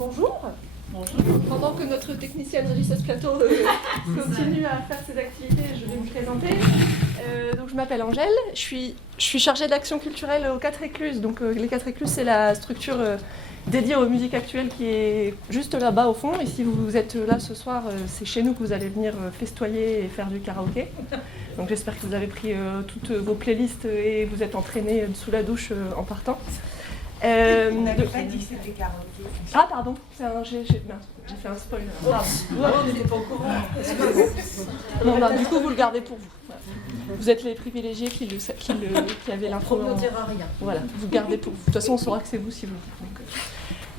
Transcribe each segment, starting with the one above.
Bonjour. Bonjour. Pendant que notre technicienne Régis Plateau continue à faire ses activités, je vais me présenter. Donc je m'appelle Angèle, je suis chargée d'action culturelle aux 4 Écluses. Donc les 4 Écluses, c'est la structure dédiée aux musiques actuelles qui est juste là-bas au fond. Et si vous êtes là ce soir, c'est chez nous que vous allez venir festoyer et faire du karaoké. Donc j'espère que vous avez pris toutes vos playlists et vous êtes entraînés sous la douche en partant. On n'avait pas dit que c'était karaoké. Ah pardon, j'ai fait un spoil. On n'était pas au courant. Non, du coup vous le gardez pour vous. Voilà. Vous êtes les privilégiés qui avaient l'info. On ne dira rien. Voilà, vous le gardez pour vous. De toute façon on saura que c'est vous si vous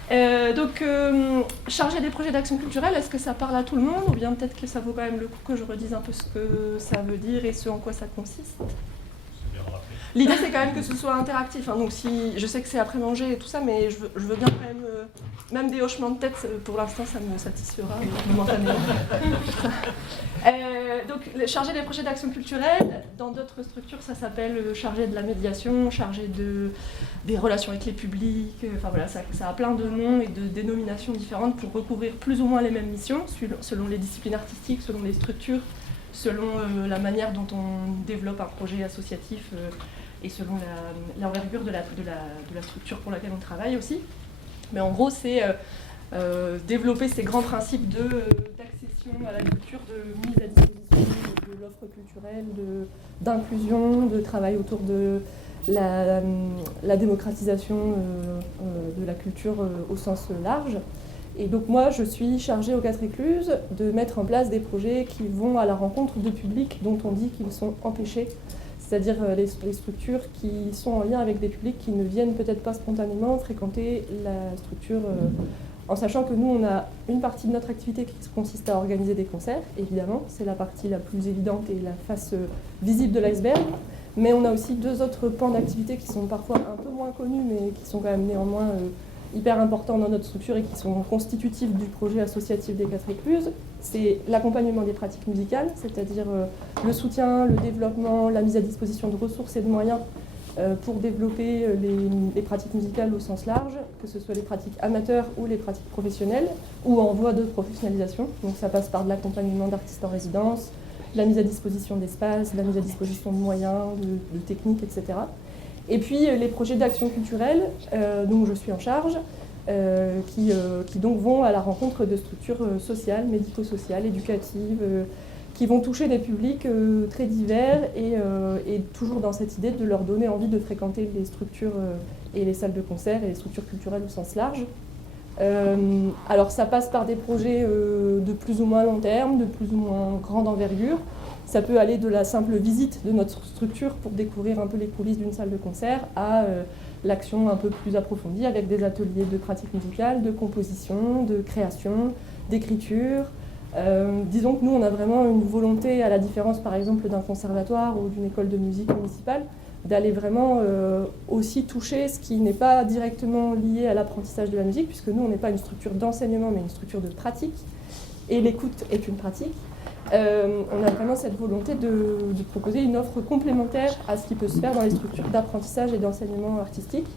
voulez. Chargé des projets d'action culturelle, est-ce que ça parle à tout le monde ou bien peut-être que ça vaut quand même le coup que je redise un peu ce que ça veut dire et ce en quoi ça consiste? L'idée c'est quand même que ce soit interactif, hein, donc si je sais que c'est après manger et tout ça, mais je veux bien quand même des hochements de tête, pour l'instant ça me satisfera momentanément. Donc chargé des projets d'action culturelle, dans d'autres structures ça s'appelle chargé de la médiation, chargé des relations avec les publics, enfin voilà, ça a plein de noms et de dénominations différentes pour recouvrir plus ou moins les mêmes missions, selon les disciplines artistiques, selon les structures, selon la manière dont on développe un projet associatif et selon l'envergure de la structure pour laquelle on travaille aussi. Mais en gros, c'est développer ces grands principes d'accession à la culture, de mise à disposition de l'offre culturelle, d'inclusion, de travail autour de la démocratisation de la culture au sens large. Et donc moi, je suis chargée aux 4 Écluses de mettre en place des projets qui vont à la rencontre de publics dont on dit qu'ils sont empêchés, c'est-à-dire les structures qui sont en lien avec des publics qui ne viennent peut-être pas spontanément fréquenter la structure, en sachant que nous, on a une partie de notre activité qui consiste à organiser des concerts, évidemment, c'est la partie la plus évidente et la face visible de l'iceberg, mais on a aussi 2 autres pans d'activité qui sont parfois un peu moins connus, mais qui sont quand même néanmoins hyper importants dans notre structure et qui sont constitutifs du projet associatif des 4 Écluses. C'est l'accompagnement des pratiques musicales, c'est-à-dire le soutien, le développement, la mise à disposition de ressources et de moyens pour développer les pratiques musicales au sens large, que ce soit les pratiques amateurs ou les pratiques professionnelles, ou en voie de professionnalisation. Donc ça passe par de l'accompagnement d'artistes en résidence, la mise à disposition d'espaces, la mise à disposition de moyens, de techniques, etc. Et puis les projets d'action culturelle dont je suis en charge, qui donc vont à la rencontre de structures sociales, médico-sociales, éducatives, qui vont toucher des publics très divers et toujours dans cette idée de leur donner envie de fréquenter les structures et les salles de concert et les structures culturelles au sens large. Alors ça passe par des projets de plus ou moins long terme, de plus ou moins grande envergure. Ça peut aller de la simple visite de notre structure pour découvrir un peu les coulisses d'une salle de concert à l'action un peu plus approfondie avec des ateliers de pratique musicale, de composition, de création, d'écriture. Disons que nous, on a vraiment une volonté, à la différence par exemple d'un conservatoire ou d'une école de musique municipale, d'aller vraiment aussi toucher ce qui n'est pas directement lié à l'apprentissage de la musique, puisque nous, on n'est pas une structure d'enseignement, mais une structure de pratique, et l'écoute est une pratique. On a vraiment cette volonté de proposer une offre complémentaire à ce qui peut se faire dans les structures d'apprentissage et d'enseignement artistique,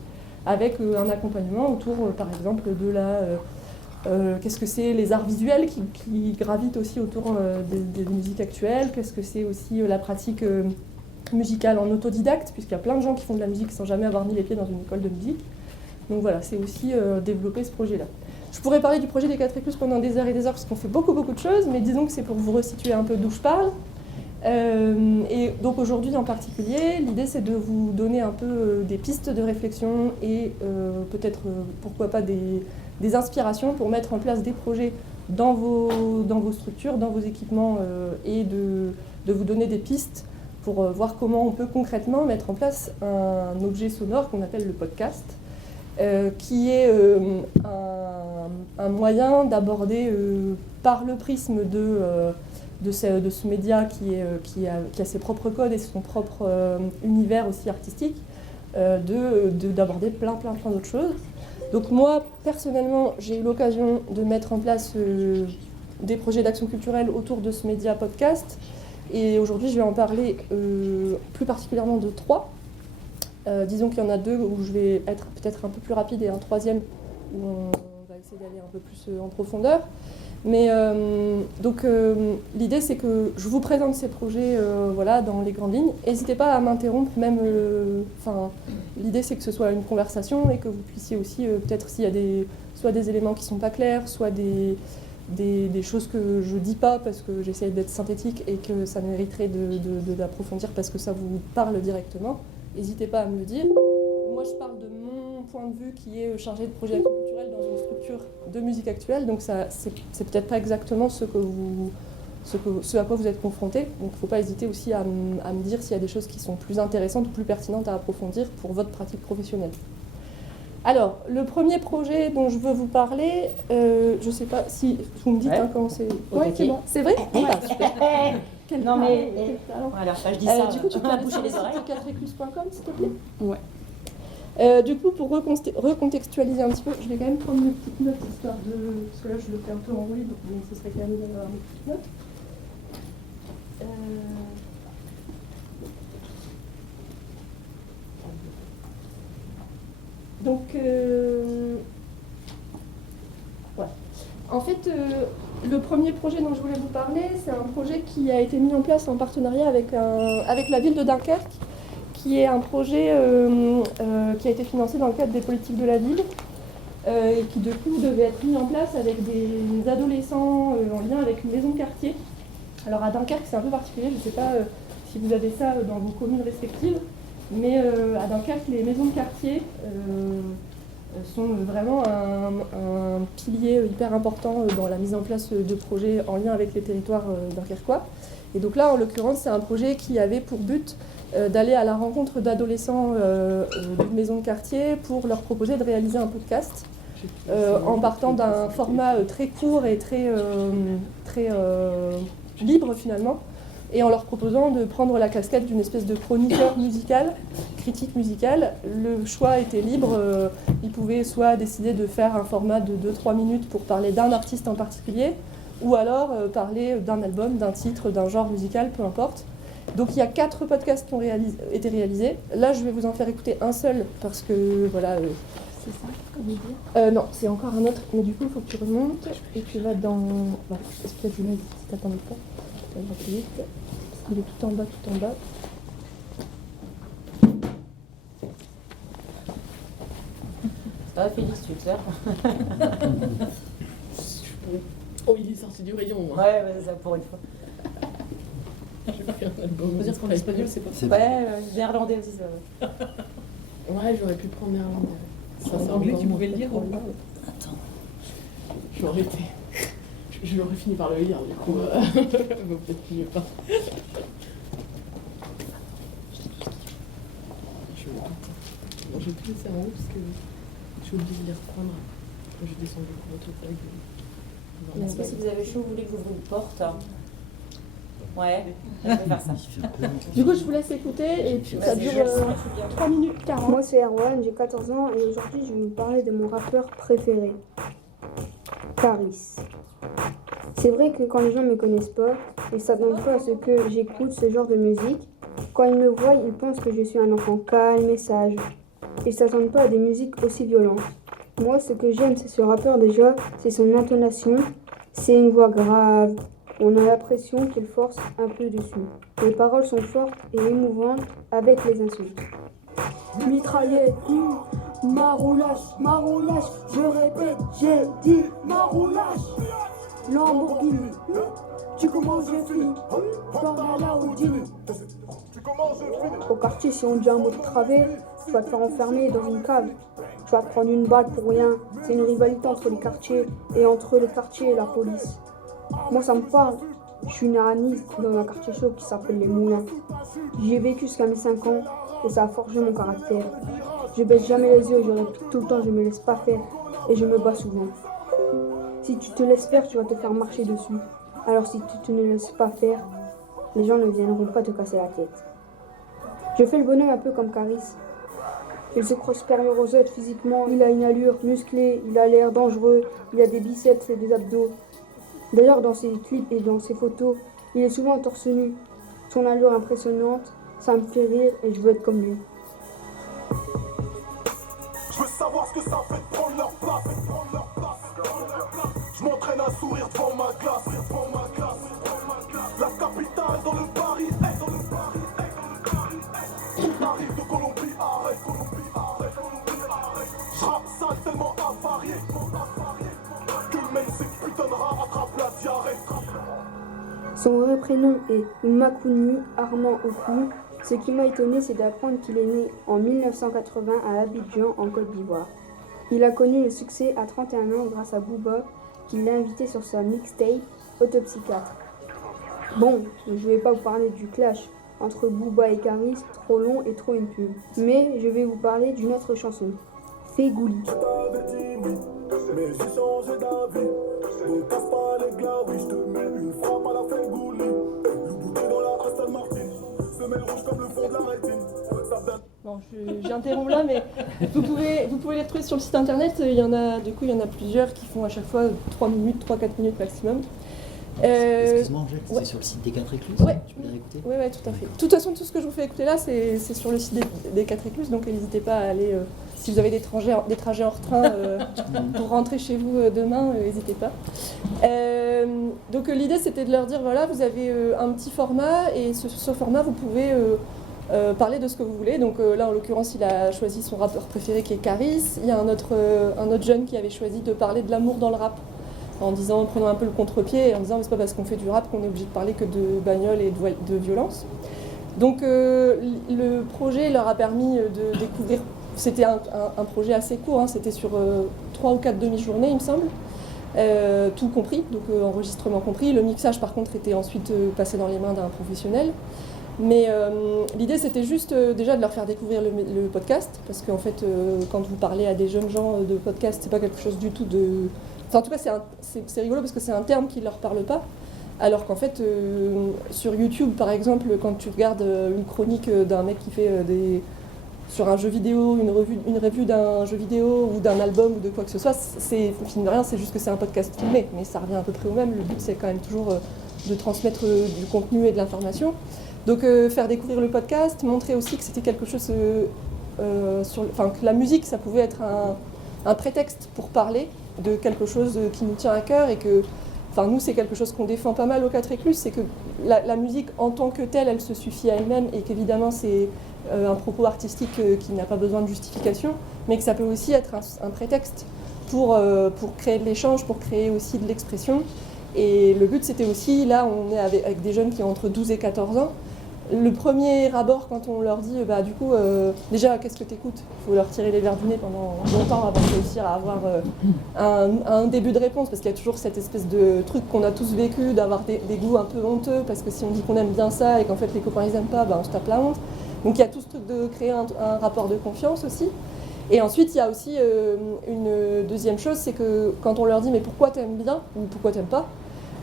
avec un accompagnement autour, par exemple, de qu'est-ce que c'est les arts visuels qui gravitent aussi autour des musiques actuelles, qu'est-ce que c'est aussi la pratique musicale en autodidacte, puisqu'il y a plein de gens qui font de la musique sans jamais avoir mis les pieds dans une école de musique. Donc voilà, c'est aussi développer ce projet-là. Je pourrais parler du projet des 4 Écluses pendant des heures et des heures, parce qu'on fait beaucoup de choses, mais disons que c'est pour vous resituer un peu d'où je parle. Et donc aujourd'hui en particulier, l'idée c'est de vous donner un peu des pistes de réflexion et peut-être, pourquoi pas, des inspirations pour mettre en place des projets dans vos structures, dans vos équipements, et de vous donner des pistes pour voir comment on peut concrètement mettre en place un objet sonore qu'on appelle le podcast, qui est un moyen d'aborder par le prisme de ce média qui a ses propres codes et son propre univers aussi artistique, d'aborder plein d'autres choses. Donc moi, personnellement, j'ai eu l'occasion de mettre en place des projets d'action culturelle autour de ce média podcast, et aujourd'hui je vais en parler plus particulièrement de 3. Disons qu'il y en a 2 où je vais être peut-être un peu plus rapide et un 3e où on va essayer d'aller un peu plus en profondeur. Mais donc l'idée c'est que je vous présente ces projets voilà, dans les grandes lignes. N'hésitez pas à m'interrompre, même. L'idée c'est que ce soit une conversation et que vous puissiez aussi, peut-être s'il y a soit des éléments qui ne sont pas clairs, soit des choses que je ne dis pas parce que j'essaie d'être synthétique et que ça mériterait d'approfondir parce que ça vous parle directement. N'hésitez pas à me le dire. Moi, je parle de mon point de vue qui est chargé de projet d'action culturelle dans une structure de musique actuelle, donc c'est peut-être pas exactement ce à quoi vous êtes confrontés. Donc, il ne faut pas hésiter aussi à me dire s'il y a des choses qui sont plus intéressantes ou plus pertinentes à approfondir pour votre pratique professionnelle. Alors, le premier projet dont je veux vous parler, je ne sais pas si vous me dites quand c'est... Oui, c'est bon. C'est vrai? Super. Non mais voilà, je dis ça. Du coup, tu peux boucher les oreilles. 4eclus.com, s'il te plaît? Ouais. Du coup, pour recontextualiser un petit peu, je vais quand même prendre mes petites notes histoire de... Parce que là, je le fais un peu en roue, donc ce serait quand même d'avoir mes petites notes. Donc, ouais. En fait, le premier projet dont je voulais vous parler, c'est un projet qui a été mis en place en partenariat avec la ville de Dunkerque, qui est un projet qui a été financé dans le cadre des politiques de la ville et qui, de coup, devait être mis en place avec des adolescents en lien avec une maison de quartier. Alors, à Dunkerque, c'est un peu particulier, je ne sais pas si vous avez ça dans vos communes respectives, mais à Dunkerque, les maisons de quartier sont vraiment un pilier hyper important dans la mise en place de projets en lien avec les territoires dunkerquois. Et donc là, en l'occurrence, c'est un projet qui avait pour but d'aller à la rencontre d'adolescents d'une maison de quartier pour leur proposer de réaliser un podcast en partant d'un format très court et très libre finalement, et en leur proposant de prendre la casquette d'une espèce de chroniqueur musical, critique musicale. Le choix était libre, ils pouvaient soit décider de faire un format de 2-3 minutes pour parler d'un artiste en particulier, ou alors parler d'un album, d'un titre, d'un genre musical, peu importe. Donc il y a 4 podcasts qui ont été réalisés. Là, je vais vous en faire écouter un seul, parce que voilà... c'est ça, comme dire non, c'est encore un autre, mais du coup, il faut que tu remontes, et tu vas dans... Bah, peut-être je mets si t'attendais pas. Ça va plus vite. Il est tout en bas, tout en bas. Ça va, Félix, tu te sers? Oh, il est sorti du rayon. Hein. Ouais, c'est ça, pour une fois. Je vais pas faire un album. Faut dire qu'en espagnol, c'est pas Ouais, néerlandais aussi, ça va. Ouais, j'aurais pu prendre néerlandais. Ça, En anglais, tu pouvais le lire ou pas? Attends. J'aurais été. J'aurais fini par le lire, du coup. Vaut peut-être mieux pas. Bon, je vais plus laisser en haut parce que j'ai oublié de les reprendre. Quand je descends beaucoup le truc avec Je ne sais pas si vous avez chaud, vous voulez que j'ouvre une porte. Ouais, je vais faire ça. Du coup, je vous laisse écouter, et puis ça dure 3 minutes 40. Moi c'est Erwan, j'ai 14 ans et aujourd'hui je vais vous parler de mon rappeur préféré, Caris. C'est vrai que quand les gens ne me connaissent pas, ils ne s'attendent pas à ce que j'écoute ce genre de musique. Quand ils me voient, ils pensent que je suis un enfant calme et sage. Ils ne s'attendent pas à des musiques aussi violentes. Moi, ce que j'aime, c'est ce rappeur déjà, c'est son intonation. C'est une voix grave. On a l'impression qu'il force un peu dessus. Les paroles sont fortes et émouvantes avec les insultes. Mitraillette, maroulage, je répète, j'ai dit maroulage. Lamborghini, tu commences, je finis. Parle à la Houdini. Au quartier, si on dit un mot de travers, tu vas te faire enfermer dans une cave. Tu vas te prendre une balle pour rien. C'est une rivalité entre les quartiers et entre les quartiers et la police. Moi, ça me parle. Je suis né à Nice, dans un quartier chaud qui s'appelle Les Moulins. J'y ai vécu jusqu'à mes 5 ans et ça a forgé mon caractère. Je baisse jamais les yeux, je répète tout le temps, je me laisse pas faire et je me bats souvent. Si tu te laisses faire, tu vas te faire marcher dessus. Alors si tu te ne laisses pas faire, les gens ne viendront pas te casser la tête. Je fais le bonhomme un peu comme Caris. Il se croit supérieur aux autres physiquement, il a une allure musclée, il a l'air dangereux, il a des biceps et des abdos. D'ailleurs, dans ses clips et dans ses photos, il est souvent torse nu. Son allure impressionnante, ça me fait rire et je veux être comme lui. Je veux savoir ce que ça fait de prendre leur place. Je m'entraîne à sourire devant ma classe. La capitale dans le Paris, dans le Paris, Arrive de Colombie, arrête. Je rappe sale tellement avarié que même ces putains de rats attrapent la diarrhée. Son vrai prénom est Makuni Armand Oku. Ce qui m'a étonné, c'est d'apprendre qu'il est né en 1980 à Abidjan, en Côte d'Ivoire. Il a connu le succès à 31 ans grâce à Booba, qui l'a invité sur sa mixtape Autopsie 4. Bon, je vais pas vous parler du clash entre Booba et Caris, trop long et trop une pub. Mais je vais vous parler d'une autre chanson, Fégouli. Mais j'ai changé d'avis. Donc casse pas les glaouis, je te mets une frappe à la Fégouli. Loubouté dans la Aston Martin, semelle rouge comme le fond de la rétine. Bon, j'interromps là, mais vous pouvez les retrouver sur le site internet. Il y en a plusieurs qui font à chaque fois 3 minutes, 3-4 minutes maximum. Excuse-moi Angèle, c'est ouais. sur le site des 4 écluses. Ouais. Tu peux les réécouter. Ouais, tout à fait. De toute façon, tout ce que je vous fais écouter là, c'est sur le site des 4 écluses, donc n'hésitez pas à aller, si vous avez des trajets hors train pour rentrer chez vous demain, n'hésitez pas. Donc l'idée, c'était de leur dire, voilà, vous avez un petit format, et ce format, vous pouvez parler de ce que vous voulez. Donc là, en l'occurrence, il a choisi son rappeur préféré qui est Caris. Il y a un autre jeune qui avait choisi de parler de l'amour dans le rap, en disant, prenant un peu le contre-pied, et en disant, mais c'est pas parce qu'on fait du rap qu'on est obligé de parler que de bagnole et de violence. Donc le projet leur a permis de découvrir, c'était un projet assez court, hein, c'était sur 3 ou 4 demi-journées, il me semble, tout compris, donc enregistrement compris. Le mixage, par contre, était ensuite passé dans les mains d'un professionnel. Mais l'idée, c'était juste déjà de leur faire découvrir le podcast, parce qu'en fait, quand vous parlez à des jeunes gens de podcast, c'est pas quelque chose du tout de... Enfin, en tout cas, c'est rigolo parce que c'est un terme qui leur parle pas, alors qu'en fait, sur YouTube, par exemple, quand tu regardes une chronique d'un mec qui fait sur un jeu vidéo, une revue d'un jeu vidéo ou d'un album ou de quoi que ce soit, finalement rien, c'est juste que c'est un podcast filmé, mais ça revient à peu près au même. Le but, c'est quand même toujours de transmettre du contenu et de l'information. Donc faire découvrir le podcast, montrer aussi que c'était quelque chose, que la musique, ça pouvait être un prétexte pour parler de quelque chose qui nous tient à cœur, et que, nous, c'est quelque chose qu'on défend pas mal au 4 écluses, c'est que la musique en tant que telle, elle se suffit à elle-même, et qu'évidemment c'est un propos artistique qui n'a pas besoin de justification, mais que ça peut aussi être un prétexte pour créer de l'échange, pour créer aussi de l'expression. Et le but, c'était aussi, là, on est avec des jeunes qui ont entre 12 et 14 ans. Le premier abord, quand on leur dit, déjà, qu'est-ce que t'écoutes ? Il faut leur tirer les verres du nez pendant longtemps avant de réussir à avoir un début de réponse, parce qu'il y a toujours cette espèce de truc qu'on a tous vécu, d'avoir des goûts un peu honteux, parce que si on dit qu'on aime bien ça et qu'en fait les copains ils aiment pas, on se tape la honte. Donc il y a tout ce truc de créer un rapport de confiance aussi. Et ensuite, il y a aussi une deuxième chose, c'est que quand on leur dit, mais pourquoi t'aimes bien ou pourquoi t'aimes pas,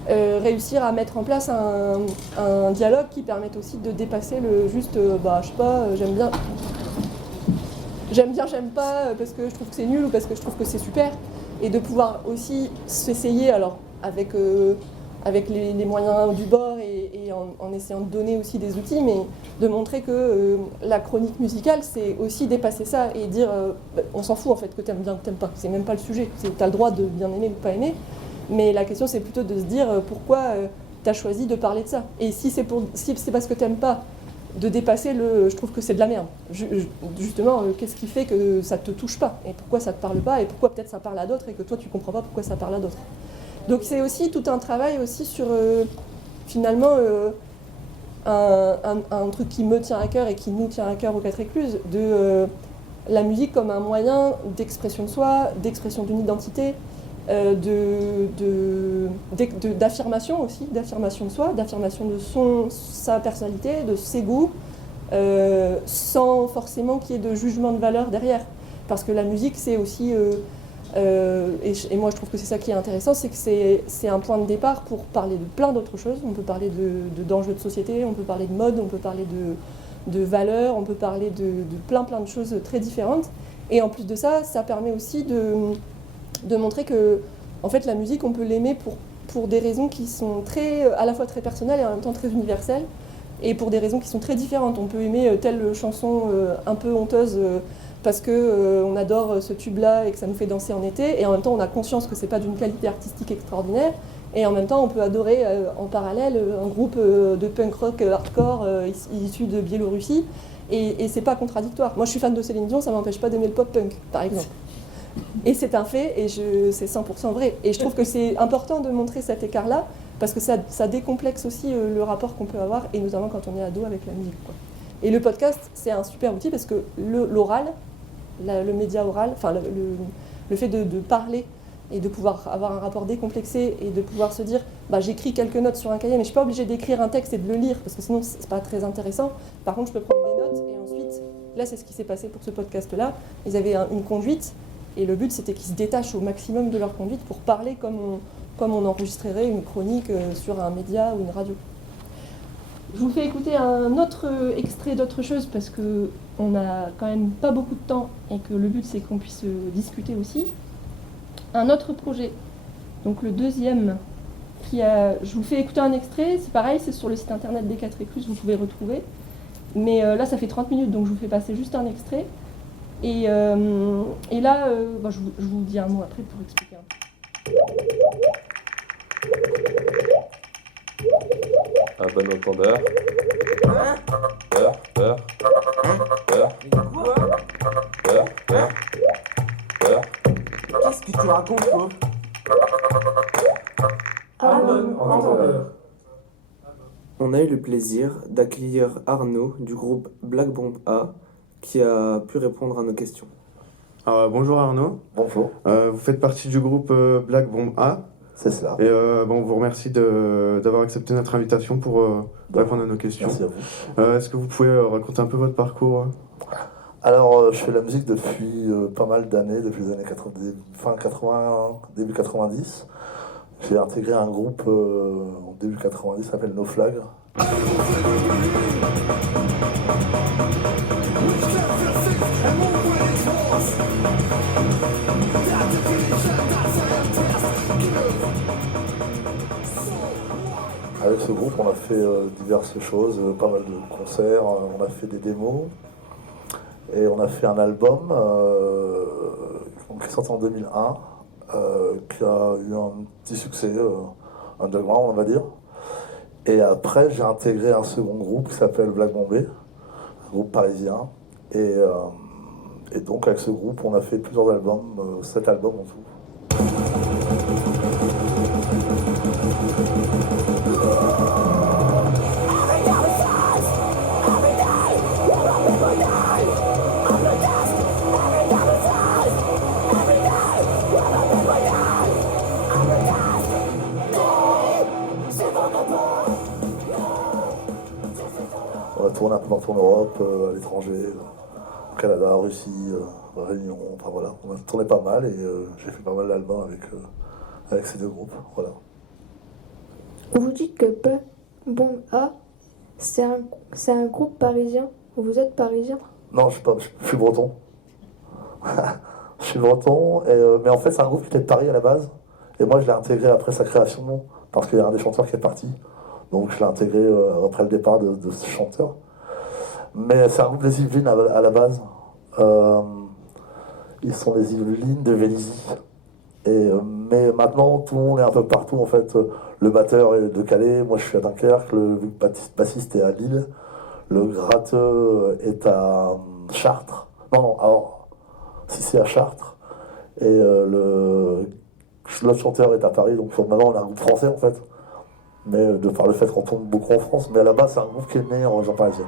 réussir à mettre en place un dialogue qui permette aussi de dépasser le juste, je sais pas, j'aime bien, j'aime pas parce que je trouve que c'est nul ou parce que je trouve que c'est super, et de pouvoir aussi s'essayer, alors avec les moyens du bord et en essayant de donner aussi des outils, mais de montrer que la chronique musicale, c'est aussi dépasser ça et dire, on s'en fout en fait que t'aimes bien ou t'aimes pas, c'est même pas le sujet, t'as le droit de bien aimer ou pas aimer. Mais la question, c'est plutôt de se dire pourquoi tu as choisi de parler de ça. Et si c'est parce que tu n'aimes pas, de dépasser je trouve que c'est de la merde. Justement, qu'est-ce qui fait que ça ne te touche pas ? Et pourquoi ça ne te parle pas ? Et pourquoi peut-être ça parle à d'autres et que toi, tu ne comprends pas pourquoi ça parle à d'autres ? Donc c'est aussi tout un travail aussi sur, finalement, un truc qui me tient à cœur et qui nous tient à cœur aux 4 écluses, de la musique comme un moyen d'expression de soi, d'expression d'une identité, d'affirmation aussi, d'affirmation de soi, d'affirmation de sa personnalité, de ses goûts, sans forcément qu'il y ait de jugement de valeur derrière. Parce que la musique, c'est aussi, et moi je trouve que c'est ça qui est intéressant, c'est que c'est un point de départ pour parler de plein d'autres choses. On peut parler d'enjeux de société, on peut parler de mode, on peut parler de valeurs, on peut parler de plein de choses très différentes. Et en plus de ça, ça permet aussi de montrer que en fait, la musique, on peut l'aimer pour des raisons qui sont à la fois très personnelles et en même temps très universelles, et pour des raisons qui sont très différentes. On peut aimer telle chanson un peu honteuse parce que on adore ce tube-là et que ça nous fait danser en été, et en même temps on a conscience que c'est pas d'une qualité artistique extraordinaire, et en même temps on peut adorer en parallèle un groupe de punk rock hardcore issu de Biélorussie, et c'est pas contradictoire. Moi je suis fan de Céline Dion, ça m'empêche pas d'aimer le pop-punk, par exemple. Et c'est un fait, et c'est 100% vrai. Et je trouve que c'est important de montrer cet écart-là, parce que ça décomplexe aussi le rapport qu'on peut avoir, et notamment quand on est ado avec la musique, quoi. Et le podcast, c'est un super outil parce que l'oral, le média oral, enfin le fait de parler et de pouvoir avoir un rapport décomplexé et de pouvoir se dire j'écris quelques notes sur un cahier, mais je ne suis pas obligée d'écrire un texte et de le lire parce que sinon c'est pas très intéressant. Par contre, je peux prendre des notes et ensuite, là c'est ce qui s'est passé pour ce podcast-là. Ils avaient une conduite et le but c'était qu'ils se détachent au maximum de leur conduite pour parler comme on enregistrerait une chronique sur un média ou une radio. Je vous fais écouter un autre extrait d'autre chose parce qu'on n'a quand même pas beaucoup de temps et que le but c'est qu'on puisse discuter aussi. Un autre projet, donc le deuxième, je vous fais écouter un extrait, c'est pareil, c'est sur le site internet des 4 Écluses, vous pouvez retrouver. Mais là ça fait 30 minutes donc je vous fais passer juste un extrait. Et là, je vous dis un mot après pour expliquer un peu. Un bon entendeur. Peur. Qu'est-ce que tu racontes, toi? Ah bon entendeur. On a eu le plaisir d'accueillir Arnaud du groupe Black Bomb A qui a pu répondre à nos questions. Bonjour Arnaud. Bonjour. Vous faites partie du groupe Black Bomb A. C'est cela. Et on vous remercie d'avoir accepté notre invitation pour répondre à nos questions. Merci à vous. Est-ce que vous pouvez raconter un peu votre parcours? Alors, je fais de la musique depuis pas mal d'années, depuis les années 80, fin 80, début 90. J'ai intégré un groupe en début 90 qui s'appelle No Flag. Avec ce groupe, on a fait diverses choses, pas mal de concerts, on a fait des démos. Et on a fait un album qui est sorti en 2001, qui a eu un petit succès underground, on va dire. Et après, j'ai intégré un second groupe qui s'appelle Black Bombay, un groupe parisien. Et donc, avec ce groupe, on a fait plusieurs albums, 7 albums en tout. On a tourné un peu partout en Europe, à l'étranger, au Canada, en Russie, Réunion, enfin voilà. On a tourné pas mal et j'ai fait pas mal d'albums avec ces deux groupes, voilà. Vous dites que Black Bomb A, c'est un groupe parisien. Vous êtes parisien? Non, je suis breton. Je suis breton, mais en fait c'est un groupe qui était de Paris à la base. Et moi je l'ai intégré après sa création, parce qu'il y a un des chanteurs qui est parti. Donc je l'ai intégré après le départ de ce chanteur. Mais c'est un groupe des Yvelines à la base. Ils sont des Yvelines de Vélizy. Mais maintenant tout le monde est un peu partout en fait. Le batteur est de Calais, moi je suis à Dunkerque, le bassiste est à Lille, le gratteux est à Chartres. Non, alors, si c'est à Chartres. Et l'autre chanteur est à Paris, donc maintenant on a un groupe français en fait. Mais de par le fait qu'on tourne beaucoup en France, mais à la base c'est un groupe qui est né en région parisienne.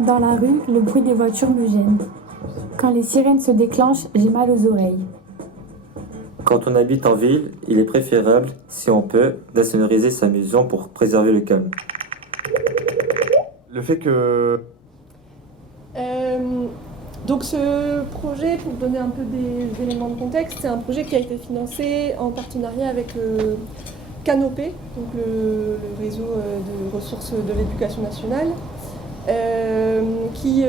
Dans la rue, le bruit des voitures me gêne. Quand les sirènes se déclenchent, j'ai mal aux oreilles. Quand on habite en ville, il est préférable, si on peut, d'insonoriser sa maison pour préserver le calme. Le fait que... Donc ce projet, pour donner un peu des éléments de contexte, c'est un projet qui a été financé en partenariat avec le Canopé, donc le réseau de ressources de l'éducation nationale, qui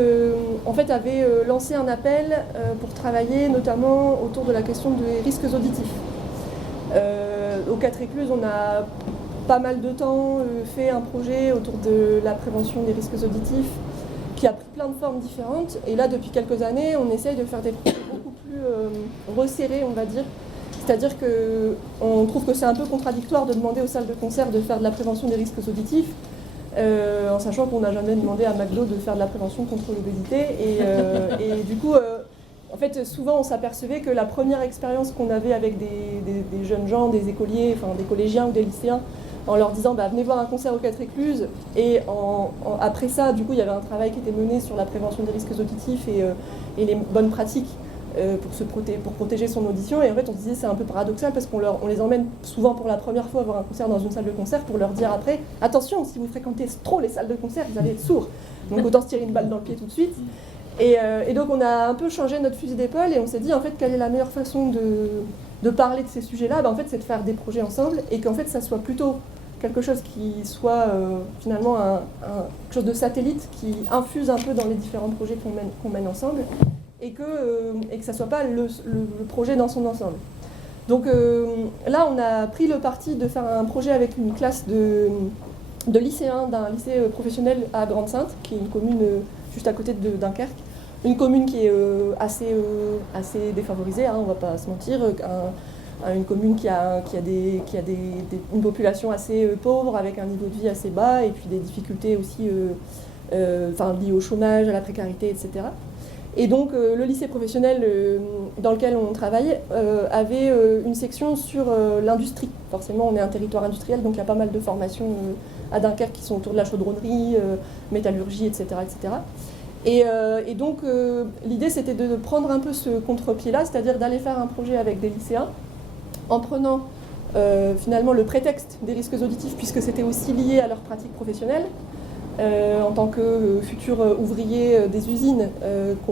en fait avait lancé un appel pour travailler notamment autour de la question des risques auditifs. Au 4 Écluses, on a pas mal de temps fait un projet autour de la prévention des risques auditifs qui a pris plein de formes différentes. Et là, depuis quelques années, on essaye de faire des projets beaucoup plus resserrés, on va dire. C'est-à-dire qu'on trouve que c'est un peu contradictoire de demander aux salles de concert de faire de la prévention des risques auditifs, en sachant qu'on n'a jamais demandé à McDo de faire de la prévention contre l'obésité. Et du coup, en fait, souvent on s'apercevait que la première expérience qu'on avait avec des jeunes gens, des écoliers, enfin des collégiens ou des lycéens, en leur disant venez voir un concert aux 4 Écluses, et après ça, du coup, il y avait un travail qui était mené sur la prévention des risques auditifs et les bonnes pratiques pour protéger son audition. Et en fait, on se disait c'est un peu paradoxal parce qu'on les emmène souvent pour la première fois voir un concert dans une salle de concert pour leur dire après attention, si vous fréquentez trop les salles de concert, vous allez être sourd. Donc autant se tirer une balle dans le pied tout de suite. Et donc on a un peu changé notre fusil d'épaule et on s'est dit en fait quelle est la meilleure façon de parler de ces sujets-là, en fait c'est de faire des projets ensemble et qu'en fait ça soit plutôt quelque chose qui soit finalement quelque chose de satellite qui infuse un peu dans les différents projets qu'on mène ensemble et que ça ne soit pas le projet dans son ensemble. Donc là on a pris le parti de faire un projet avec une classe de lycéens d'un lycée professionnel à Grande-Synthe, qui est une commune juste à côté de Dunkerque. Une commune qui est assez défavorisée, on ne va pas se mentir, une commune qui a une population assez pauvre, avec un niveau de vie assez bas, et puis des difficultés aussi liées au chômage, à la précarité, etc. Et donc le lycée professionnel dans lequel on travaillait avait une section sur l'industrie. Forcément, on est un territoire industriel, donc il y a pas mal de formations à Dunkerque qui sont autour de la chaudronnerie, métallurgie, etc. etc. Et donc l'idée c'était de prendre un peu ce contre-pied-là, c'est-à-dire d'aller faire un projet avec des lycéens en prenant finalement le prétexte des risques auditifs, puisque c'était aussi lié à leur pratique professionnelle. En tant que futurs ouvriers des usines,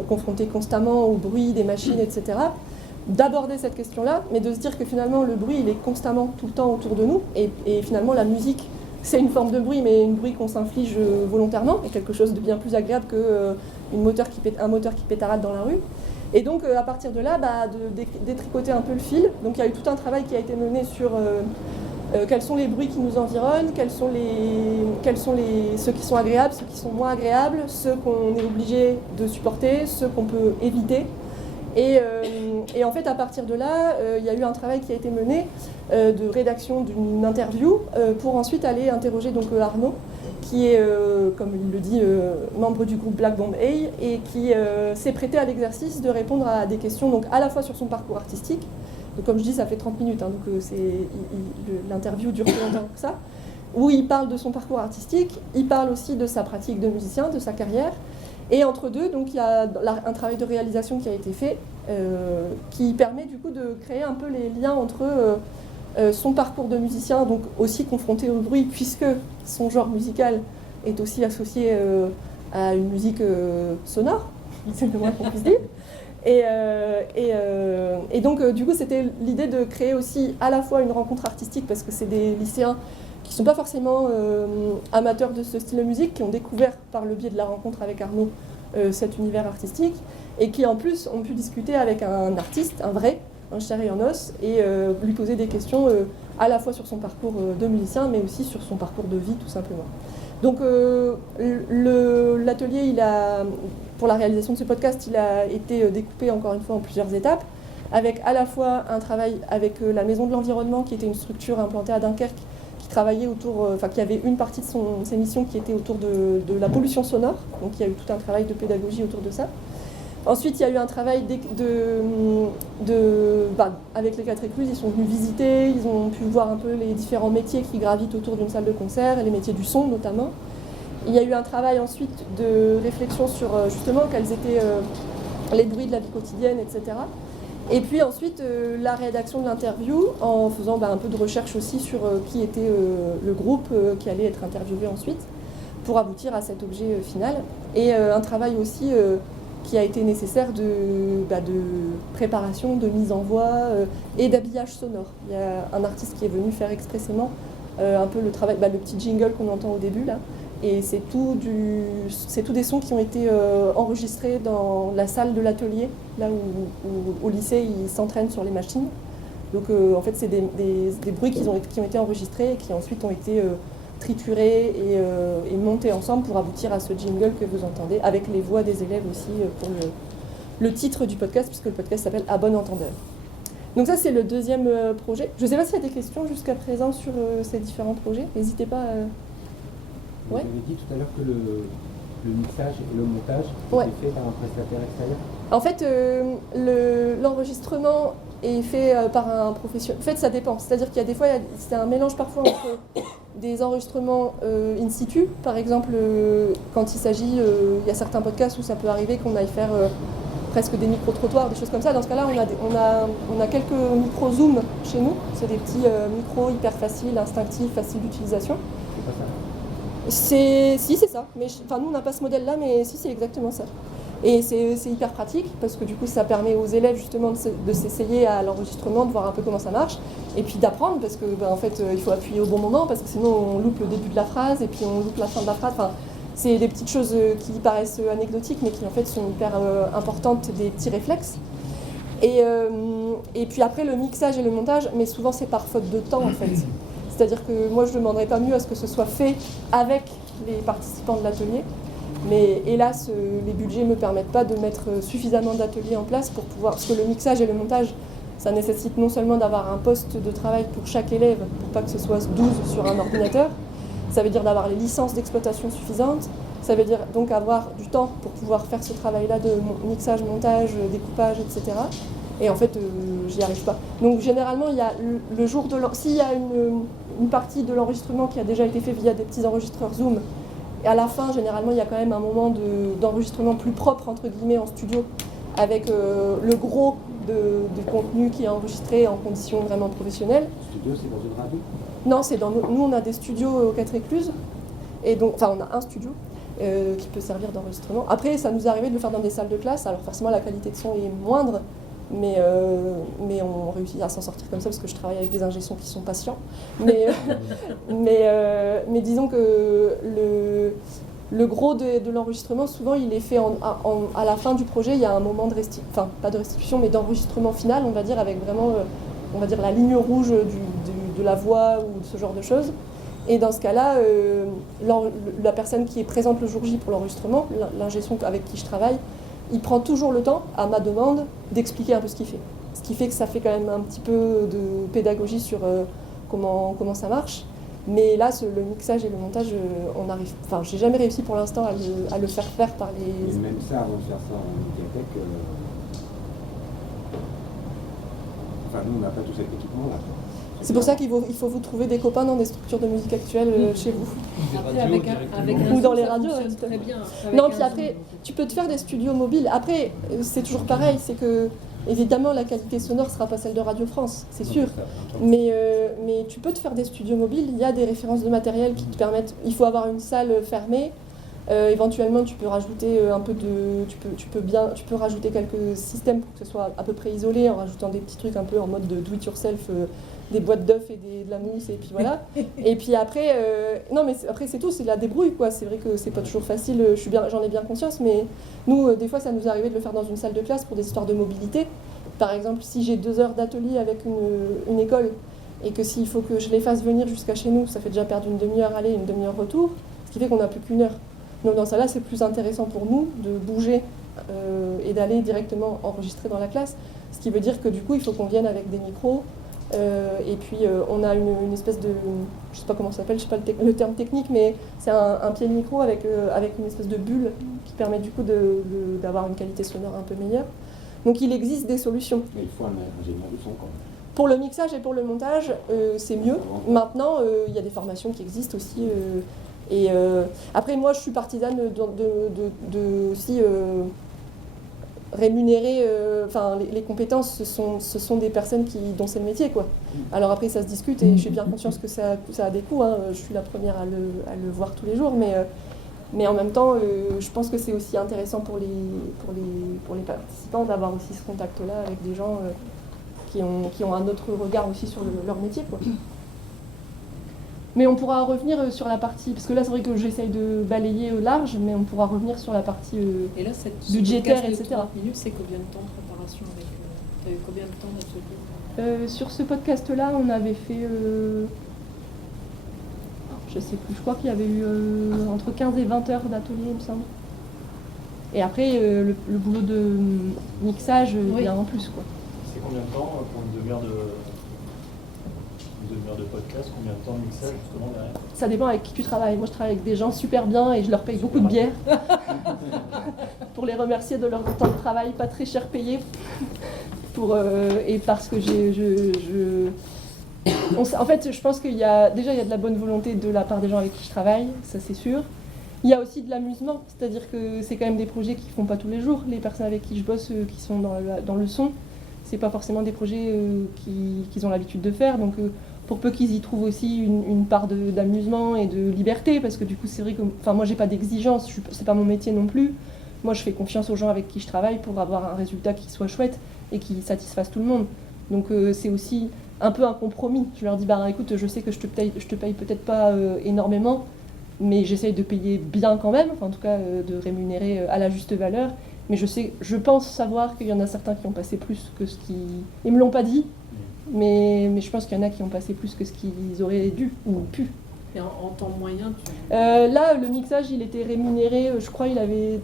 confrontés constamment au bruit des machines, etc., d'aborder cette question-là, mais de se dire que finalement le bruit il est constamment tout le temps autour de nous, et finalement la musique c'est une forme de bruit, mais un bruit qu'on s'inflige volontairement, et quelque chose de bien plus agréable qu'un moteur qui pétarade dans la rue. Et donc à partir de là, de détricoter un peu le fil. Donc il y a eu tout un travail qui a été mené sur quels sont les bruits qui nous environnent, quels sont ceux qui sont agréables, ceux qui sont moins agréables, ceux qu'on est obligé de supporter, ceux qu'on peut éviter. Et en fait, à partir de là, il y a eu un travail qui a été mené de rédaction d'une interview pour ensuite aller interroger donc, Arnaud, qui est, comme il le dit, membre du groupe Black Bomb A, et qui s'est prêté à l'exercice de répondre à des questions donc, à la fois sur son parcours artistique. Donc, comme je dis, ça fait 30 minutes, donc l'interview dure plus longtemps que ça, où il parle de son parcours artistique, il parle aussi de sa pratique de musicien, de sa carrière. Et entre deux, donc, il y a un travail de réalisation qui a été fait, qui permet du coup de créer un peu les liens entre son parcours de musicien, donc aussi confronté au bruit, puisque son genre musical est aussi associé à une musique sonore, c'est le moins qu'on puisse dire. Et donc, du coup, c'était l'idée de créer aussi à la fois une rencontre artistique, parce que c'est des lycéens qui ne sont pas forcément amateurs de ce style de musique, qui ont découvert par le biais de la rencontre avec Arnaud cet univers artistique, et qui en plus ont pu discuter avec un artiste, un vrai, un chair et en os, et lui poser des questions à la fois sur son parcours de musicien, mais aussi sur son parcours de vie, tout simplement. Donc l'atelier, pour la réalisation de ce podcast, il a été découpé encore une fois en plusieurs étapes, avec à la fois un travail avec la Maison de l'Environnement, qui était une structure implantée à Dunkerque, travaillé qui avait une partie de ses missions qui était autour de la pollution sonore, donc il y a eu tout un travail de pédagogie autour de ça. Ensuite, il y a eu un travail avec les 4 Écluses, ils sont venus visiter, ils ont pu voir un peu les différents métiers qui gravitent autour d'une salle de concert, et les métiers du son notamment. Il y a eu un travail ensuite de réflexion sur justement quels étaient les bruits de la vie quotidienne, etc. Et puis ensuite, la rédaction de l'interview, en faisant un peu de recherche aussi sur qui était le groupe qui allait être interviewé ensuite, pour aboutir à cet objet final. Et un travail aussi qui a été nécessaire de préparation, de mise en voix et d'habillage sonore. Il y a un artiste qui est venu faire expressément un peu le travail, le petit jingle qu'on entend au début là, Et c'est tout des sons qui ont été enregistrés dans la salle de l'atelier, là où au lycée ils s'entraînent sur les machines. Donc en fait c'est des bruits qui ont été enregistrés et qui ensuite ont été triturés et montés ensemble pour aboutir à ce jingle que vous entendez, avec les voix des élèves aussi pour le titre du podcast, puisque le podcast s'appelle À bon entendeur. Donc ça c'est le deuxième projet. Je ne sais pas s'il y a des questions jusqu'à présent sur ces différents projets, n'hésitez pas à... Vous avez dit tout à l'heure que le mixage et le montage étaient fait par un prestataire extérieur. En fait, l'enregistrement est fait par un professionnel. En fait, ça dépend. C'est-à-dire qu'il y a des fois, c'est un mélange parfois entre des enregistrements in situ. Par exemple, quand il s'agit, il y a certains podcasts où ça peut arriver qu'on aille faire presque des micro-trottoirs, des choses comme ça. Dans ce cas-là, on a quelques micro-zooms chez nous. C'est des petits micros hyper faciles, instinctifs, faciles d'utilisation. C'est pas ça. Si, c'est ça. Mais nous, on n'a pas ce modèle-là, mais si, c'est exactement ça. Et c'est hyper pratique, parce que du coup, ça permet aux élèves justement de s'essayer à l'enregistrement, de voir un peu comment ça marche, et puis d'apprendre, parce que en fait, il faut appuyer au bon moment, parce que sinon, on loupe le début de la phrase, et puis on loupe la fin de la phrase. Enfin, c'est des petites choses qui paraissent anecdotiques, mais qui en fait sont hyper importantes, des petits réflexes. Et puis après, le mixage et le montage, mais souvent, c'est par faute de temps, en fait. C'est-à-dire que moi, je ne demanderais pas mieux à ce que ce soit fait avec les participants de l'atelier. Mais hélas, les budgets ne me permettent pas de mettre suffisamment d'ateliers en place pour pouvoir... Parce que le mixage et le montage, ça nécessite non seulement d'avoir un poste de travail pour chaque élève, pour pas que ce soit 12 sur un ordinateur, ça veut dire d'avoir les licences d'exploitation suffisantes, ça veut dire donc avoir du temps pour pouvoir faire ce travail-là de mixage, montage, découpage, etc. Et en fait, j'y arrive pas. Donc généralement, il y a le jour de s'il y a une partie de l'enregistrement qui a déjà été fait via des petits enregistreurs Zoom, et à la fin, généralement, il y a quand même un moment d'enregistrement plus propre, entre guillemets, en studio, avec le gros du contenu qui est enregistré en conditions vraiment professionnelles. Le studio, c'est dans une radio? Non, nous, on a des studios aux 4 écluses, et donc, enfin, on a un studio qui peut servir d'enregistrement. Après, ça nous est arrivé de le faire dans des salles de classe, alors forcément, la qualité de son est moindre, mais on réussit à s'en sortir comme ça parce que je travaille avec des ingé-sons qui sont patients. Mais disons que le gros de l'enregistrement, souvent, il est fait à la fin du projet. Il y a un moment de pas de restitution, mais d'enregistrement final, on va dire, avec vraiment, on va dire, la ligne rouge de la voix ou de ce genre de choses. Et dans ce cas-là, la personne qui est présente le jour J pour l'enregistrement, l'ingé-son avec qui je travaille, il prend toujours le temps, à ma demande, d'expliquer un peu ce qu'il fait. Ce qui fait que ça fait quand même un petit peu de pédagogie sur comment ça marche. Mais là, le mixage et le montage, j'ai jamais réussi pour l'instant à le faire par les... Et même ça, avant de faire ça en médiathèque, nous, on n'a pas tout cet équipement-là. C'est pour ça qu'il faut vous trouver des copains dans des structures de musique actuelle chez vous. Ou dans les radios. Très bien. Non, puis après, tu peux te faire des studios mobiles. Après, c'est toujours pareil, c'est que évidemment la qualité sonore ne sera pas celle de Radio France, c'est sûr. Mais tu peux te faire des studios mobiles. Il y a des références de matériel qui te permettent. Il faut avoir une salle fermée. Éventuellement, tu peux rajouter un peu de. Tu peux rajouter quelques systèmes pour que ce soit à peu près isolé en rajoutant des petits trucs un peu en mode de do it yourself. Des boîtes d'œufs et de la mousse, et puis voilà. Et puis après, après c'est tout, c'est de la débrouille, quoi. C'est vrai que c'est pas toujours facile, j'en ai bien conscience, mais nous, des fois, ça nous est arrivé de le faire dans une salle de classe pour des histoires de mobilité. Par exemple, si j'ai 2 heures d'atelier avec une école, et que s'il faut que je les fasse venir jusqu'à chez nous, ça fait déjà perdre une demi-heure aller, une demi-heure retour, ce qui fait qu'on n'a plus qu'1 heure. Donc dans ça là, c'est plus intéressant pour nous de bouger et d'aller directement enregistrer dans la classe, ce qui veut dire que du coup, il faut qu'on vienne avec des micros. Et puis on a une espèce de, je sais pas comment ça s'appelle, je sais pas le terme technique, mais c'est un pied de micro avec une espèce de bulle qui permet du coup d'avoir une qualité sonore un peu meilleure. Donc il existe des solutions. Mais il faut un ingénieur du son quand même. Pour le mixage et pour le montage, c'est mieux. Maintenant, il y a des formations qui existent aussi. Après, moi, je suis partisane de aussi rémunérer, les compétences, ce sont des personnes dont c'est le métier, quoi. Alors après, ça se discute et j'ai bien conscience que ça a des coûts, hein. Je suis la première à le voir tous les jours, mais en même temps, je pense que c'est aussi intéressant pour les participants d'avoir aussi ce contact-là avec des gens qui ont un autre regard aussi sur leur métier, quoi. Mais on pourra revenir sur la partie, parce que là c'est vrai que j'essaye de balayer large, mais on pourra revenir sur la partie Et là, budgétaire, ce podcast de etc. 30 minutes, c'est combien de temps de préparation avec t'as eu combien de temps d'atelier Sur ce podcast-là, on avait fait, je sais plus, je crois qu'il y avait eu entre 15 et 20 heures d'atelier, il me semble. Et après, le boulot de mixage vient en plus, quoi. C'est combien de temps pour une demi-heure de podcast, combien de temps de mixage justement derrière? Ça dépend avec qui tu travailles. Moi, je travaille avec des gens super bien et je leur paye beaucoup de bière pour les remercier de leur temps de travail, pas très cher payé. Et parce que en fait, je pense qu'il y a de la bonne volonté de la part des gens avec qui je travaille, ça c'est sûr. Il y a aussi de l'amusement, c'est-à-dire que c'est quand même des projets qu'ils font pas tous les jours. Les personnes avec qui je bosse, qui sont dans le son, c'est pas forcément des projets qu'ils ont l'habitude de faire. Donc, pour peu qu'ils y trouvent aussi une part d'amusement et de liberté, parce que du coup, c'est vrai que, moi, j'ai pas d'exigence, c'est pas mon métier non plus. Moi, je fais confiance aux gens avec qui je travaille pour avoir un résultat qui soit chouette et qui satisfasse tout le monde. Donc, c'est aussi un peu un compromis. Je leur dis, écoute, je sais que je te paye peut-être pas énormément, mais j'essaye de payer bien quand même, en tout cas de rémunérer à la juste valeur. Mais je pense savoir qu'il y en a certains qui ont passé plus que ce qui... Ils me l'ont pas dit, mais je pense qu'il y en a qui ont passé plus que ce qu'ils auraient dû ou pu. Et en temps moyen, là, le mixage, il était rémunéré, je crois, il avait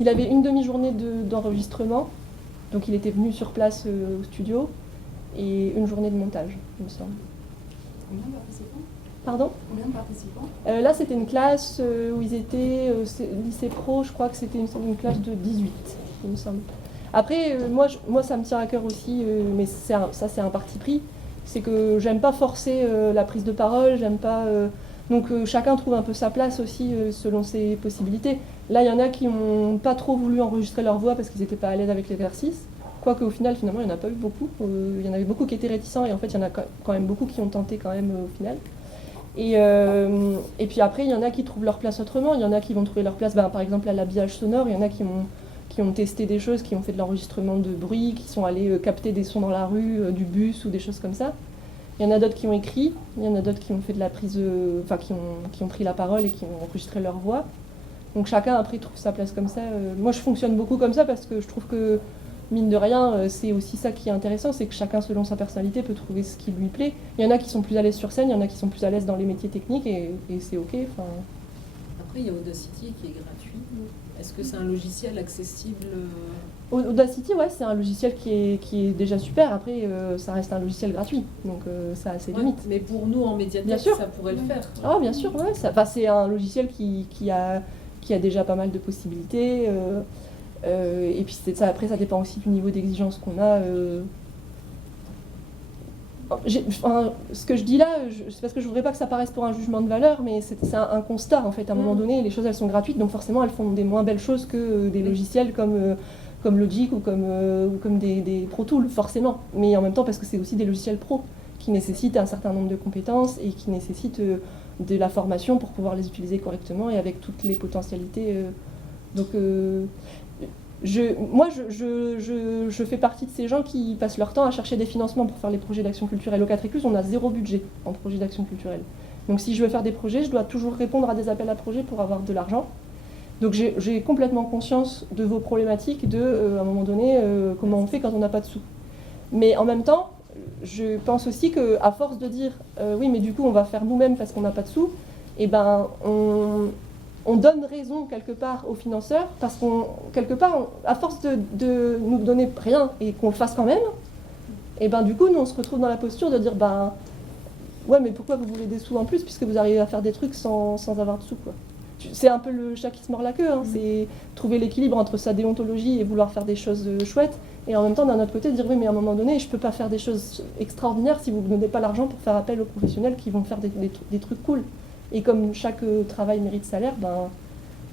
une demi-journée d'enregistrement, donc il était venu sur place au studio, et une journée de montage, il me semble. Combien de participants? Pardon? Combien de participants? Là, c'était une classe où ils étaient lycée pro, je crois que c'était une classe de 18, il me semble. Après, moi, ça me tient à cœur aussi, mais ça, c'est un parti pris. C'est que j'aime pas forcer la prise de parole, j'aime pas... donc chacun trouve un peu sa place aussi selon ses possibilités. Là, il y en a qui n'ont pas trop voulu enregistrer leur voix parce qu'ils n'étaient pas à l'aise avec l'exercice. Quoique au final, finalement, il n'y en a pas eu beaucoup. Il y en avait beaucoup qui étaient réticents et en fait, il y en a quand même beaucoup qui ont tenté quand même au final. Et puis après, il y en a qui trouvent leur place autrement. Il y en a qui vont trouver leur place, par exemple, à l'habillage sonore. Il y en a qui ont testé des choses, qui ont fait de l'enregistrement de bruit, qui sont allés capter des sons dans la rue, du bus ou des choses comme ça. Il y en a d'autres qui ont écrit, il y en a d'autres qui ont fait de la prise, qui ont pris la parole et qui ont enregistré leur voix. Donc chacun après trouve sa place comme ça. Moi je fonctionne beaucoup comme ça parce que je trouve que, mine de rien, c'est aussi ça qui est intéressant, c'est que chacun selon sa personnalité peut trouver ce qui lui plaît. Il y en a qui sont plus à l'aise sur scène, il y en a qui sont plus à l'aise dans les métiers techniques et c'est ok. Après il y a Audacity qui est gratuit. Est-ce que c'est un logiciel accessible? Audacity, ouais, c'est un logiciel qui est déjà super. Après, ça reste un logiciel gratuit, donc ça a ses limites. Mais pour nous, en médiathèque, bien sûr, ça pourrait le faire. Ah, bien sûr, ouais. C'est un logiciel qui a déjà pas mal de possibilités. Et puis après, ça dépend aussi du niveau d'exigence qu'on a. Ce que je dis là, c'est parce que je voudrais pas que ça paraisse pour un jugement de valeur, mais c'est un constat en fait. À un moment donné, les choses elles sont gratuites, donc forcément elles font des moins belles choses que des logiciels comme Logic ou comme des Pro Tools, forcément. Mais en même temps parce que c'est aussi des logiciels pro qui nécessitent un certain nombre de compétences et qui nécessitent de la formation pour pouvoir les utiliser correctement et avec toutes les potentialités. Moi, je fais partie de ces gens qui passent leur temps à chercher des financements pour faire les projets d'action culturelle. Au 4 Écluses, on a 0 budget en projet d'action culturelle. Donc si je veux faire des projets, je dois toujours répondre à des appels à projets pour avoir de l'argent. Donc j'ai complètement conscience de vos problématiques, à un moment donné, comment on fait quand on n'a pas de sous. Mais en même temps, je pense aussi qu'à force de dire oui, mais du coup, on va faire nous-mêmes parce qu'on n'a pas de sous, et on donne raison quelque part aux financeurs parce quelque part, à force de nous donner rien et qu'on le fasse quand même, et du coup, nous, on se retrouve dans la posture de dire ouais, mais pourquoi vous voulez des sous en plus puisque vous arrivez à faire des trucs sans avoir de sous, quoi. C'est un peu le chat qui se mord la queue, hein. C'est trouver l'équilibre entre sa déontologie et vouloir faire des choses chouettes, et en même temps, d'un autre côté, dire oui, mais à un moment donné, je peux pas faire des choses extraordinaires si vous ne me donnez pas l'argent pour faire appel aux professionnels qui vont faire des trucs cool. Et comme chaque travail mérite salaire,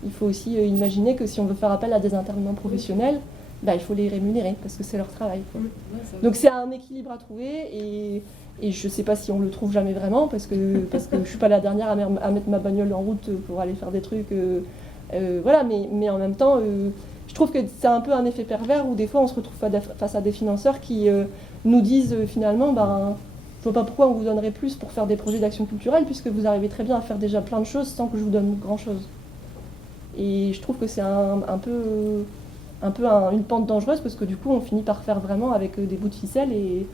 il faut aussi imaginer que si on veut faire appel à des intervenants professionnels, il faut les rémunérer parce que c'est leur travail. Donc c'est un équilibre à trouver et je ne sais pas si on le trouve jamais vraiment parce que je ne suis pas la dernière à mettre ma bagnole en route pour aller faire des trucs. Voilà, mais en même temps, je trouve que c'est un peu un effet pervers où des fois on se retrouve face à des financeurs qui nous disent finalement vois pas pourquoi on vous donnerait plus pour faire des projets d'action culturelle, puisque vous arrivez très bien à faire déjà plein de choses sans que je vous donne grand-chose. Et je trouve que c'est un peu une pente dangereuse, parce que du coup, on finit par faire vraiment avec des bouts de ficelle, et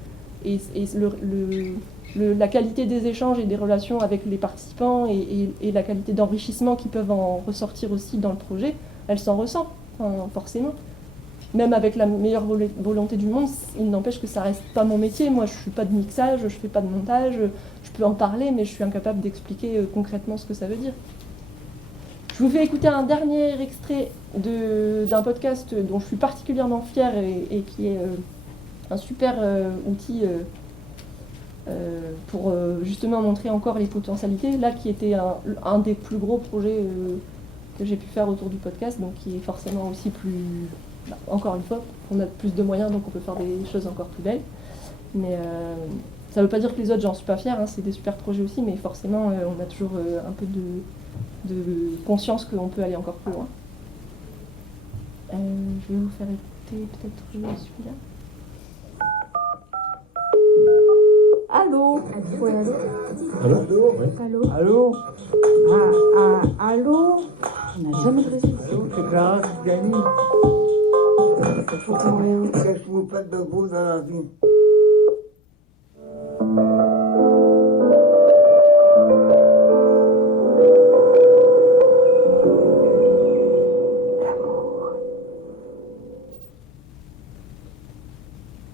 la qualité des échanges et des relations avec les participants et la qualité d'enrichissement qui peuvent en ressortir aussi dans le projet, elle s'en ressent, forcément. Même avec la meilleure volonté du monde, il n'empêche que ça reste pas mon métier. Moi, je suis pas de mixage, je fais pas de montage, je peux en parler, mais je suis incapable d'expliquer concrètement ce que ça veut dire. Je vous fais écouter un dernier extrait d'un podcast dont je suis particulièrement fière et qui est un super outil pour justement montrer encore les potentialités, là qui était un des plus gros projets que j'ai pu faire autour du podcast, donc qui est forcément aussi plus, encore une fois, on a plus de moyens, donc on peut faire des choses encore plus belles. Mais ça ne veut pas dire que les autres, j'en suis pas fière, hein, c'est des super projets aussi, mais forcément on a toujours un peu de conscience qu'on peut aller encore plus loin. Je vais vous faire écouter peut-être celui-là. Allô? Ouais, allô? Allô? Allô? Allô? Allô? On n'a jamais de réseau. C'est Clara, c'est Dani. J'entends rien. Qu'est-ce que vous faites de beau dans la vie?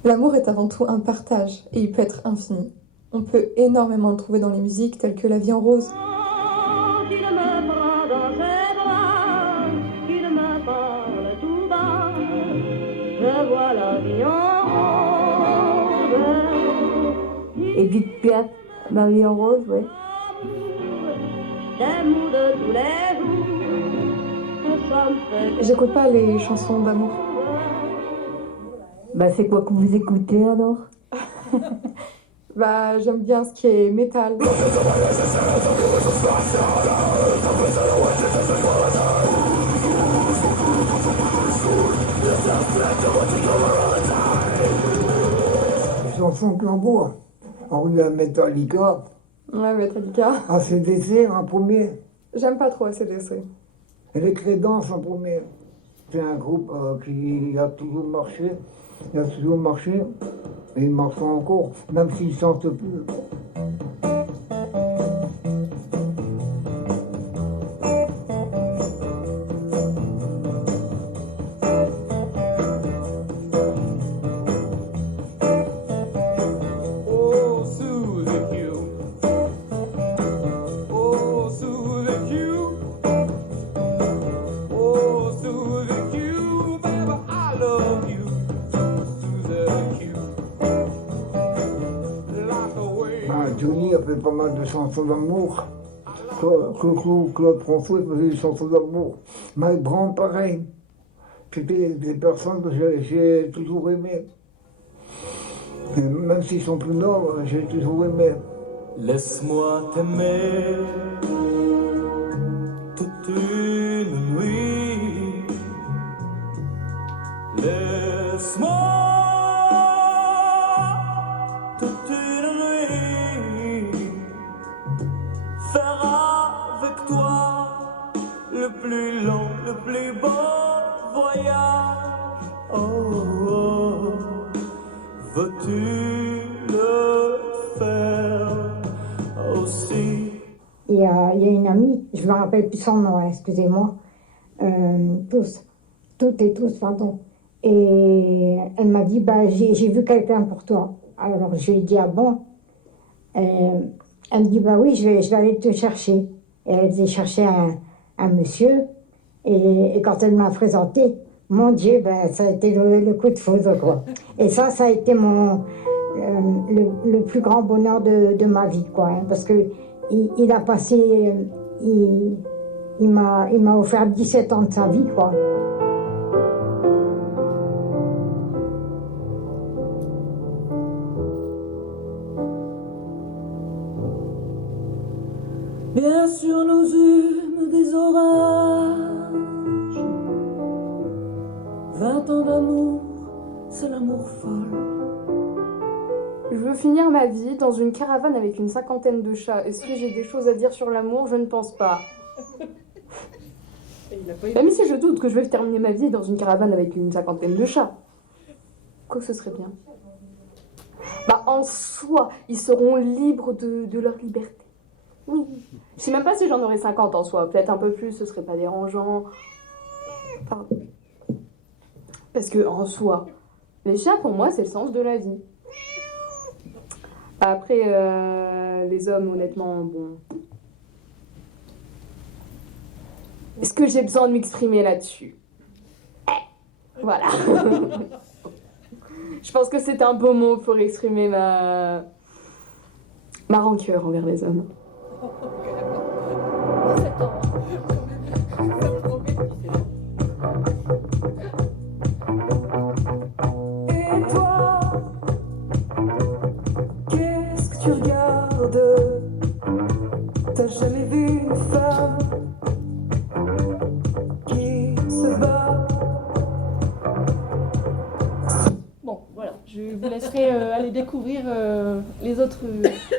L'amour est avant tout un partage et il peut être infini. On peut énormément le trouver dans les musiques telles que La vie en rose. Il me prend dans ses bras, il me parle tout bas, je vois la vie en rose. Edith Piaf, Ma vie en rose, ouais. L'amour de tous les jours, nous sommes faits. J'écoute pas les chansons d'amour. Bah c'est quoi que vous écoutez alors? Bah j'aime bien ce qui est métal. Les chansons Clambour, on lui a Metallica. Ouais, Metallica. ACDC en premier. J'aime pas trop ACDC. Et les Crédences en premier. C'est un groupe qui a toujours marché. Il a toujours marché. Et il marche encore, même s'il ne chante plus. Johnny a fait pas mal de chansons d'amour. Claude François faisait des chansons d'amour. Mike Brown, pareil. C'était des personnes que j'ai toujours aimées. Et même s'ils sont plus noirs, j'ai toujours aimé. Laisse-moi t'aimer toute une nuit. Laisse-moi toute une nuit faire avec toi le plus long, le plus beau voyage. Oh, oh. Veux-tu le faire aussi? Il y a une amie, je me rappelle plus son nom, excusez-moi, toutes et tous, pardon. Et elle m'a dit, bah, j'ai vu quelqu'un pour toi. Alors je lui ai dit, ah bon? Elle me dit, bah oui, je vais aller te chercher. Et elle faisait chercher un monsieur. Et quand elle m'a présenté, mon Dieu, ben, ça a été le coup de foudre, quoi. Et ça a été le plus grand bonheur de ma vie, quoi. Hein, parce que il a passé, il m'a offert 17 ans de sa vie, quoi. Bien sûr, nous eûmes des orages. 20 ans d'amour, c'est l'amour folle. Je veux finir ma vie dans une caravane avec une 50aine de chats. Est-ce que j'ai des choses à dire sur l'amour? Je ne pense pas. Même si je doute que je vais terminer ma vie dans une caravane avec une 50aine de chats. Quoi que ce serait bien. Bah, en soi, ils seront libres de leur liberté. Oui. Je sais même pas si j'en aurais 50 en soi. Peut-être un peu plus, ce serait pas dérangeant. Enfin, parce que en soi, les chats pour moi c'est le sens de la vie. Après, les hommes, honnêtement, bon. Est-ce que j'ai besoin de m'exprimer là-dessus? Voilà. Je pense que c'est un beau mot pour exprimer ma rancœur envers les hommes. Et toi, qu'est-ce que tu regardes? T'as jamais vu une femme qui se bat? Bon, voilà, je vous laisserai aller découvrir les autres,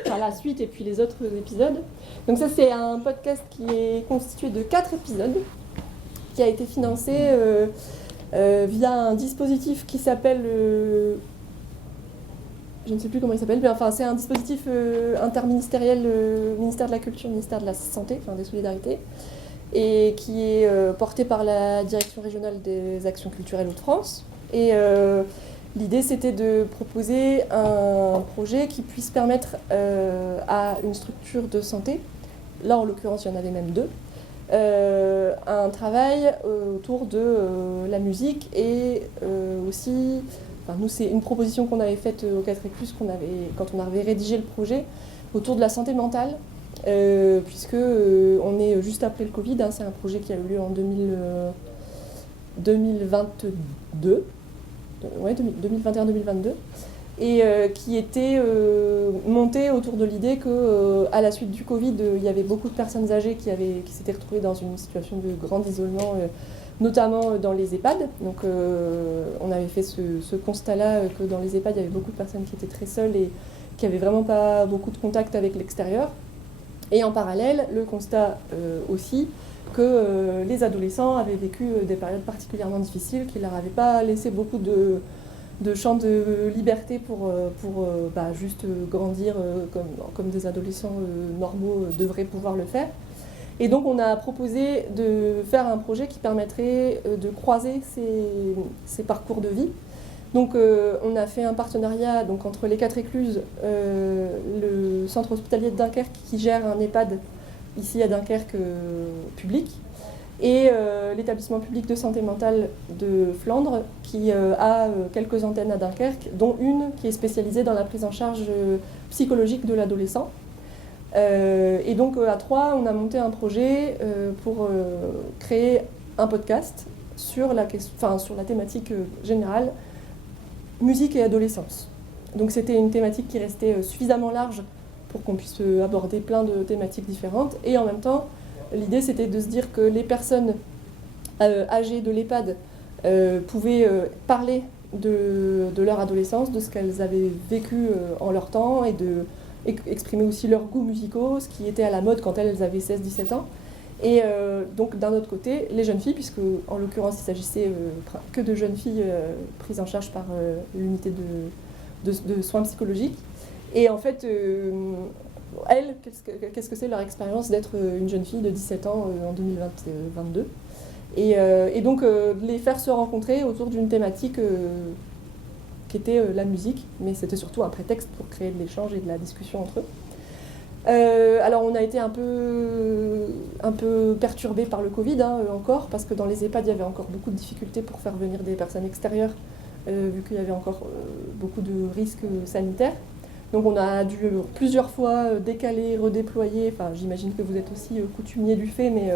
la suite et puis les autres épisodes. Donc ça, c'est un podcast qui est constitué de 4 épisodes, qui a été financé via un dispositif qui s'appelle... je ne sais plus comment il s'appelle, mais enfin, c'est un dispositif interministériel, ministère de la Culture, ministère de la Santé, enfin des Solidarités, et qui est porté par la Direction régionale des actions culturelles Hauts-de-France. Et l'idée, c'était de proposer un projet qui puisse permettre à une structure de santé, là en l'occurrence il y en avait même 2, un travail autour de la musique et aussi, enfin, nous c'est une proposition qu'on avait faite au 4 Écluses quand on avait rédigé le projet autour de la santé mentale, puisque on est juste après le Covid, hein, c'est un projet qui a eu lieu en 2022. Ouais, 2021-2022, et qui était monté autour de l'idée que à la suite du Covid, il y avait beaucoup de personnes âgées qui s'étaient retrouvées dans une situation de grand isolement, notamment dans les EHPAD. Donc on avait fait ce constat-là que dans les EHPAD, il y avait beaucoup de personnes qui étaient très seules et qui n'avaient vraiment pas beaucoup de contact avec l'extérieur. Et en parallèle, le constat aussi que les adolescents avaient vécu des périodes particulièrement difficiles, qui ne leur avaient pas laissé beaucoup de champ de liberté pour juste grandir comme des adolescents normaux devraient pouvoir le faire. Et donc on a proposé de faire un projet qui permettrait de croiser ces parcours de vie. Donc on a fait un partenariat donc, entre les 4 Écluses, le centre hospitalier de Dunkerque qui gère un EHPAD ici à Dunkerque public, et l'établissement public de santé mentale de Flandre qui a quelques antennes à Dunkerque, dont une qui est spécialisée dans la prise en charge psychologique de l'adolescent. Et donc à 3, on a monté un projet pour créer un podcast sur la thématique générale musique et adolescence. Donc c'était une thématique qui restait suffisamment large pour qu'on puisse aborder plein de thématiques différentes. Et en même temps, l'idée c'était de se dire que les personnes âgées de l'EHPAD pouvaient parler de leur adolescence, de ce qu'elles avaient vécu en leur temps, et exprimer aussi leurs goûts musicaux, ce qui était à la mode quand elles avaient 16-17 ans. Et donc d'un autre côté, les jeunes filles, puisque en l'occurrence il s'agissait que de jeunes filles prises en charge par l'unité de soins psychologiques. Et en fait, elles, qu'est-ce que c'est leur expérience d'être une jeune fille de 17 ans en 2022 et donc les faire se rencontrer autour d'une thématique qui était la musique, mais c'était surtout un prétexte pour créer de l'échange et de la discussion entre eux. Alors on a été un peu perturbés par le Covid encore, parce que dans les EHPAD il y avait encore beaucoup de difficultés pour faire venir des personnes extérieures, vu qu'il y avait encore beaucoup de risques sanitaires. Donc on a dû plusieurs fois décaler, redéployer, enfin j'imagine que vous êtes aussi coutumier du fait, mais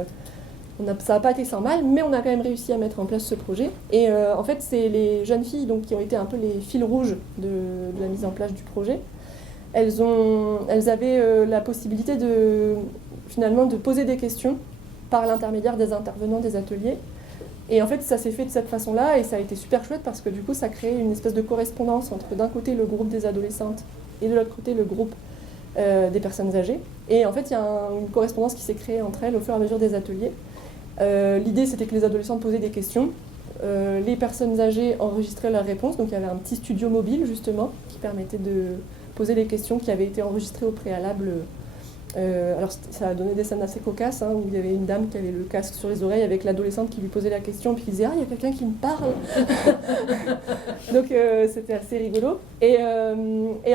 ça n'a pas été sans mal, mais on a quand même réussi à mettre en place ce projet. Et en fait c'est les jeunes filles donc, qui ont été un peu les fils rouges de la mise en place du projet. Elles avaient la possibilité finalement de poser des questions par l'intermédiaire des intervenants des ateliers. Et en fait, ça s'est fait de cette façon-là, et ça a été super chouette parce que du coup, ça crée une espèce de correspondance entre d'un côté le groupe des adolescentes et de l'autre côté le groupe des personnes âgées. Et en fait, il y a une correspondance qui s'est créée entre elles au fur et à mesure des ateliers. L'idée, c'était que les adolescentes posaient des questions. Les personnes âgées enregistraient leurs réponses. Donc, il y avait un petit studio mobile, justement, qui permettait de poser les questions qui avaient été enregistrées au préalable. Alors, ça a donné des scènes assez cocasses, hein, où il y avait une dame qui avait le casque sur les oreilles avec l'adolescente qui lui posait la question, puis qui disait « Ah, il y a quelqu'un qui me parle !» Donc, c'était assez rigolo. Et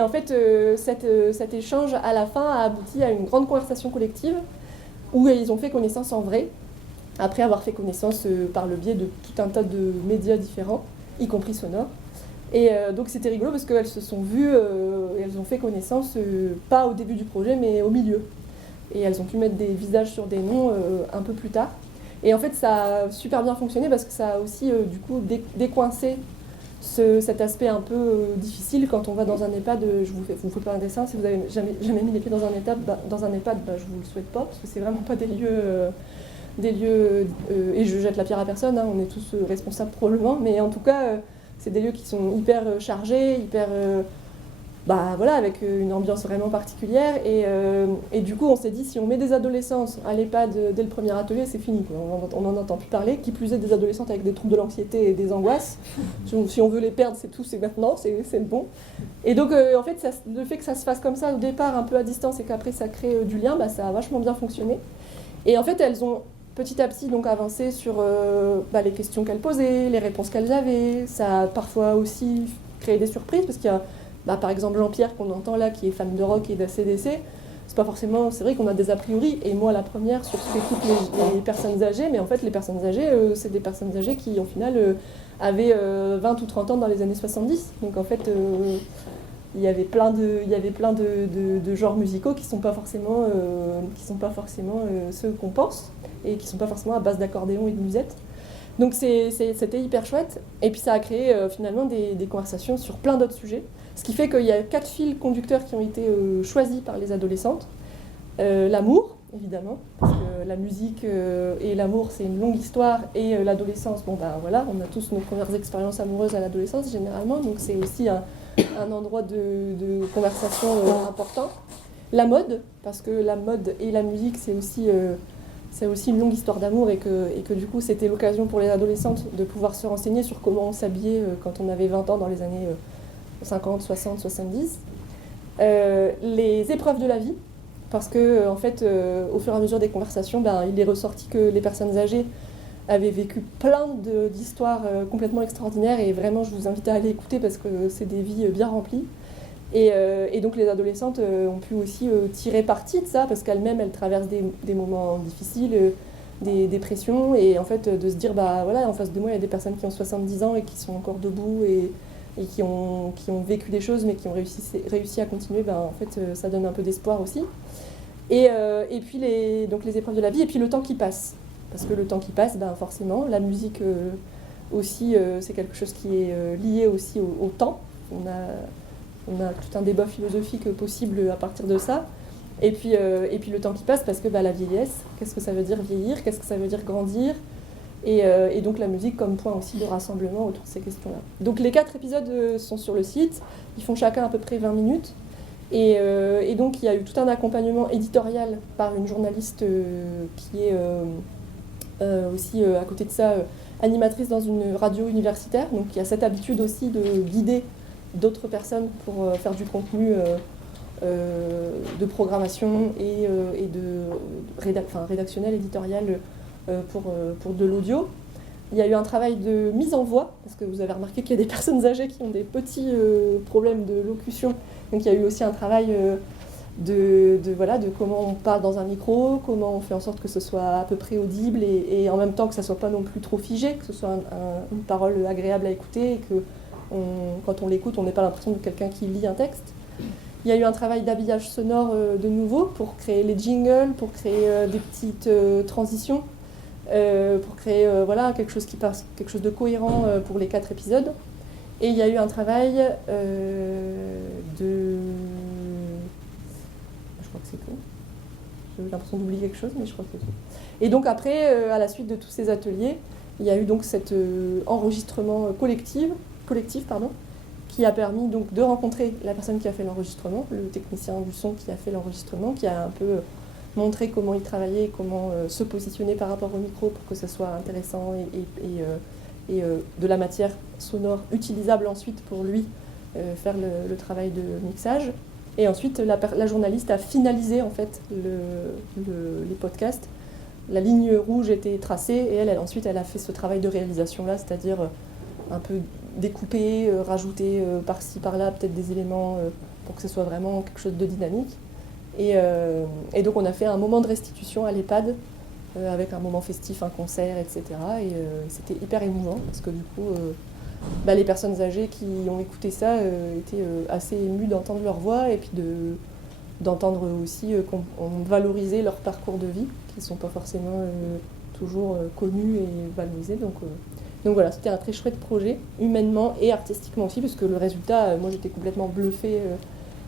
en fait, cet échange, à la fin, a abouti à une grande conversation collective où ils ont fait connaissance en vrai, après avoir fait connaissance par le biais de tout un tas de médias différents, y compris sonores. Et donc c'était rigolo parce qu'elles se sont vues et elles ont fait connaissance, pas au début du projet, mais au milieu. Et elles ont pu mettre des visages sur des noms un peu plus tard. Et en fait, ça a super bien fonctionné parce que ça a aussi, du coup, décoincé cet aspect un peu difficile quand on va dans un EHPAD. Je vous fais pas un dessin, si vous avez jamais mis les pieds dans un EHPAD, je vous le souhaite pas, parce que c'est vraiment pas des lieux... et je jette la pierre à personne, hein, on est tous responsables probablement, mais en tout cas, c'est des lieux qui sont hyper chargés, hyper... voilà, avec une ambiance vraiment particulière. Et du coup, on s'est dit, si on met des adolescentes à l'EHPAD dès le premier atelier, c'est fini, quoi. On n'en entend plus parler. Qui plus est, des adolescentes avec des troubles de l'anxiété et des angoisses. Si on veut les perdre, c'est tout, c'est maintenant, c'est bon. Et donc, en fait, le fait que ça se fasse comme ça, au départ, un peu à distance, et qu'après, ça crée du lien, ça a vachement bien fonctionné. Et en fait, elles ont petit à petit donc avancé sur les questions qu'elles posaient, les réponses qu'elles avaient. Ça a parfois aussi créé des surprises, parce qu'il y a par exemple Jean-Pierre qu'on entend là, qui est fan de rock et d'ACDC. C'est vrai qu'on a des a priori, et moi la première, sur ce qu'écoutent les personnes âgées, mais en fait les personnes âgées, c'est des personnes âgées qui au final avaient 20 ou 30 ans dans les années 70. Donc en fait, il y avait plein de genres musicaux qui sont pas forcément ceux qu'on pense, et qui sont pas forcément à base d'accordéon et de musette. Donc c'était hyper chouette, et puis ça a créé finalement des conversations sur plein d'autres sujets, ce qui fait qu'il y a 4 fils conducteurs qui ont été choisis par les adolescentes. L'amour, évidemment, parce que la musique et l'amour, c'est une longue histoire, et l'adolescence, voilà, on a tous nos premières expériences amoureuses à l'adolescence généralement, donc c'est aussi un endroit de conversation important. La mode, parce que la mode et la musique, c'est aussi une longue histoire d'amour, et que du coup c'était l'occasion pour les adolescentes de pouvoir se renseigner sur comment on s'habillait quand on avait 20 ans dans les années 50, 60, 70. Les épreuves de la vie, parce que en fait, au fur et à mesure des conversations, il est ressorti que les personnes âgées avaient vécu plein d'histoires complètement extraordinaires, et vraiment je vous invite à aller écouter parce que c'est des vies bien remplies. Et donc les adolescentes ont pu aussi tirer parti de ça, parce qu'elles-mêmes elles traversent des moments difficiles, des dépressions, et en fait de se dire voilà, en face de moi il y a des personnes qui ont 70 ans et qui sont encore debout et qui ont vécu des choses mais qui ont réussi à continuer, en fait ça donne un peu d'espoir aussi. Et puis les épreuves de la vie, et puis le temps qui passe, parce que le temps qui passe, forcément la musique aussi c'est quelque chose qui est lié aussi au temps. On a tout un débat philosophique possible à partir de ça. Et puis le temps qui passe, parce que la vieillesse, qu'est-ce que ça veut dire vieillir, qu'est-ce que ça veut dire grandir, et donc la musique comme point aussi de rassemblement autour de ces questions-là. Donc les 4 épisodes sont sur le site, ils font chacun à peu près 20 minutes, et donc il y a eu tout un accompagnement éditorial par une journaliste qui est aussi à côté de ça animatrice dans une radio universitaire, donc qui a cette habitude aussi de guider d'autres personnes pour faire du contenu de programmation et rédactionnel, éditorial pour de l'audio. Il y a eu un travail de mise en voix, parce que vous avez remarqué qu'il y a des personnes âgées qui ont des petits problèmes de locution, donc il y a eu aussi un travail de comment on parle dans un micro, comment on fait en sorte que ce soit à peu près audible, et en même temps que ça ne soit pas non plus trop figé, que ce soit une parole agréable à écouter, et que quand on l'écoute, on n'ait pas l'impression de quelqu'un qui lit un texte. Il y a eu un travail d'habillage sonore de nouveau pour créer les jingles, pour créer des petites transitions, pour créer quelque chose qui passe, quelque chose de cohérent pour les 4 épisodes. Et il y a eu un travail de... Je crois que c'est tout. J'ai l'impression d'oublier quelque chose, mais je crois que c'est tout. Et donc après, à la suite de tous ces ateliers, il y a eu donc cet enregistrement collectif, qui a permis donc de rencontrer la personne qui a fait l'enregistrement, le technicien du son qui a fait l'enregistrement, qui a un peu montré comment il travaillait, comment se positionner par rapport au micro pour que ça soit intéressant et de la matière sonore utilisable ensuite pour lui faire le travail de mixage. Et ensuite, la journaliste a finalisé en fait les podcasts. La ligne rouge était tracée et ensuite elle a fait ce travail de réalisation-là, c'est-à-dire un peu découper, rajouter par-ci, par-là peut-être des éléments pour que ce soit vraiment quelque chose de dynamique. Et donc on a fait un moment de restitution à l'EHPAD avec un moment festif, un concert, etc. Et c'était hyper émouvant parce que du coup, les personnes âgées qui ont écouté ça étaient assez émues d'entendre leur voix et puis d'entendre aussi qu'on valorisait leur parcours de vie, qui ne sont pas forcément toujours connus et valorisés. Donc voilà, c'était un très chouette projet, humainement et artistiquement aussi, parce que le résultat, moi j'étais complètement bluffée.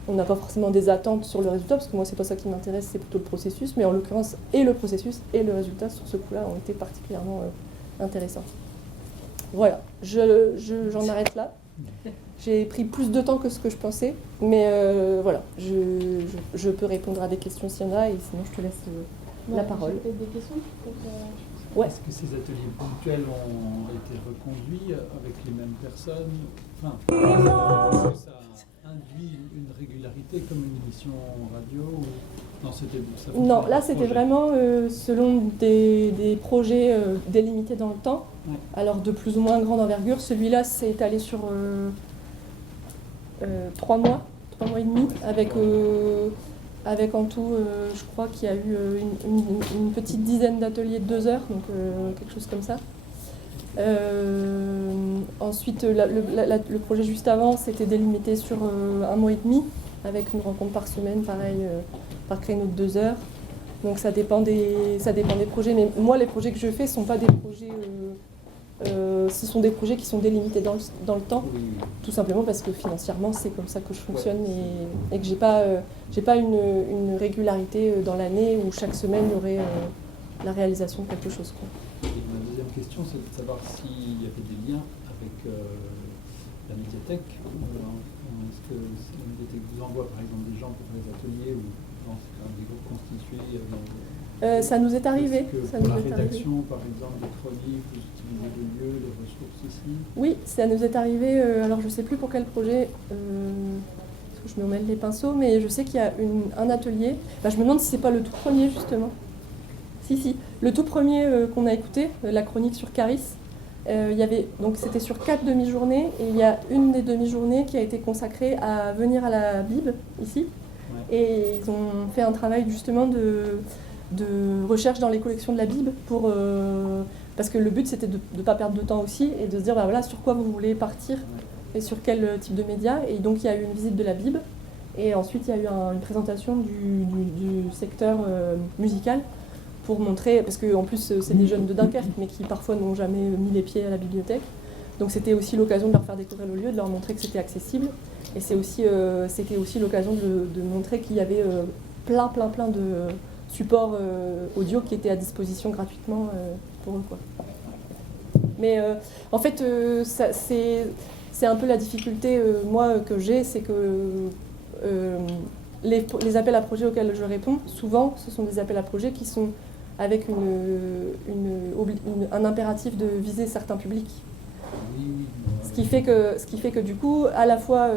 On n'a pas forcément des attentes sur le résultat, parce que moi c'est pas ça qui m'intéresse, c'est plutôt le processus, mais en l'occurrence, et le processus et le résultat sur ce coup-là ont été particulièrement intéressants. Voilà, j'en arrête là. J'ai pris plus de temps que ce que je pensais, mais voilà, je peux répondre à des questions s'il y en a, et sinon je te laisse la parole. Peut-être des questions Ouais. Est-ce que ces ateliers ponctuels ont été reconduits avec les mêmes personnes? Enfin, est-ce que ça induit une régularité comme une émission radio ou... Non, non, là c'était vraiment selon des projets délimités dans le temps, ouais. Alors de plus ou moins grande envergure. Celui-là s'est étalé sur 3 mois et demi, avec en tout, je crois qu'il y a eu une petite dizaine d'ateliers de 2 heures, donc quelque chose comme ça. Ensuite, le projet juste avant, c'était délimité sur 1 mois et demi, avec une rencontre par semaine, pareil, par créneau de 2 heures. Donc ça dépend des projets, mais moi les projets que je fais ne sont pas des projets... ce sont des projets qui sont délimités dans le temps, tout simplement parce que financièrement c'est comme ça que je fonctionne et que j'ai pas une régularité dans l'année où chaque semaine il y aurait la réalisation de quelque chose, quoi. Et ma deuxième question, c'est de savoir s'il y avait des liens avec la médiathèque. Est-ce que la médiathèque vous envoie par exemple des gens pour faire des ateliers ou non, c'est quand même des groupes constitués ça nous est arrivé. Pour la rédaction, par exemple, des chroniques, vous utilisez des lieux, des ressources ici? Oui, ça nous est arrivé, alors je ne sais plus pour quel projet, parce que je me mêle les pinceaux, mais je sais qu'il y a un atelier. Je me demande si ce n'est pas le tout premier, justement. Si. Le tout premier qu'on a écouté, la chronique sur Caris, donc c'était sur 4 demi-journées, et il y a une des demi-journées qui a été consacrée à venir à la Bible, ici. Ouais. Et ils ont fait un travail, justement, de recherche dans les collections de la Bible parce que le but c'était de ne pas perdre de temps aussi et de se dire voilà sur quoi vous voulez partir et sur quel type de médias. Et donc il y a eu une visite de la Bible et ensuite il y a eu une présentation du secteur musical pour montrer, parce qu'en plus c'est des jeunes de Dunkerque mais qui parfois n'ont jamais mis les pieds à la bibliothèque, donc c'était aussi l'occasion de leur faire découvrir le lieu, de leur montrer que c'était accessible, et c'était aussi l'occasion de montrer qu'il y avait plein de supports audio qui étaient à disposition gratuitement pour eux, quoi. Mais en fait, c'est un peu la difficulté moi que j'ai, c'est que les appels à projets auxquels je réponds, souvent, ce sont des appels à projets qui sont avec un impératif de viser certains publics. Ce qui fait que du coup, à la fois,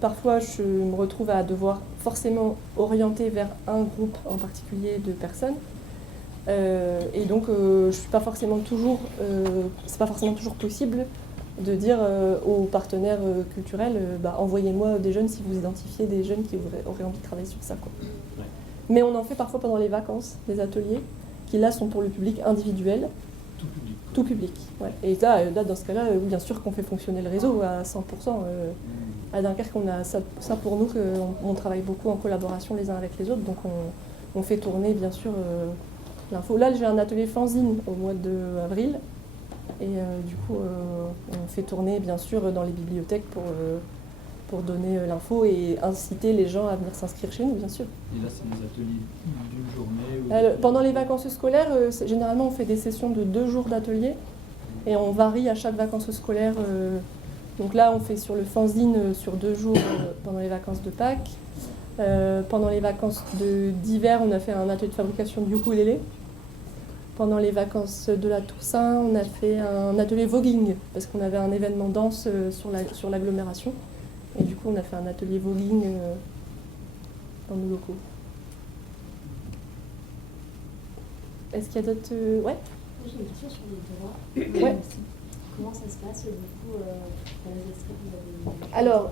parfois, je me retrouve à devoir forcément orienter vers un groupe en particulier de personnes. Et donc, je suis pas forcément toujours, c'est pas forcément toujours possible de dire aux partenaires culturels, envoyez-moi des jeunes si vous identifiez des jeunes qui auraient envie de travailler sur ça, quoi. Ouais. Mais on en fait parfois pendant les vacances, des ateliers, qui là sont pour le public individuel. Tout public, ouais. Et là, dans ce cas-là, bien sûr qu'on fait fonctionner le réseau à 100%. À Dunkerque, on a ça pour nous, qu'on travaille beaucoup en collaboration les uns avec les autres, donc on fait tourner bien sûr l'info. Là, j'ai un atelier fanzine au mois d'avril, et du coup, on fait tourner bien sûr dans les bibliothèques pour donner l'info et inciter les gens à venir s'inscrire chez nous, bien sûr. Et là, c'est des ateliers d'une journée pendant les vacances scolaires, généralement, on fait des sessions de 2 jours d'atelier et on varie à chaque vacances scolaires Donc là, on fait sur le fanzine sur 2 jours pendant les vacances de Pâques. Pendant les vacances d'hiver, on a fait un atelier de fabrication de ukulélé. Pendant les vacances de la Toussaint, on a fait un atelier voguing, parce qu'on avait un événement danse sur l'agglomération. Et du coup, on a fait un atelier voguing dans nos locaux. Est-ce qu'il y a d'autres... Ouais. J'ai une question sur les droits. Ouais. Comment ça se passe du coup dans les extraits que vous avez... Alors,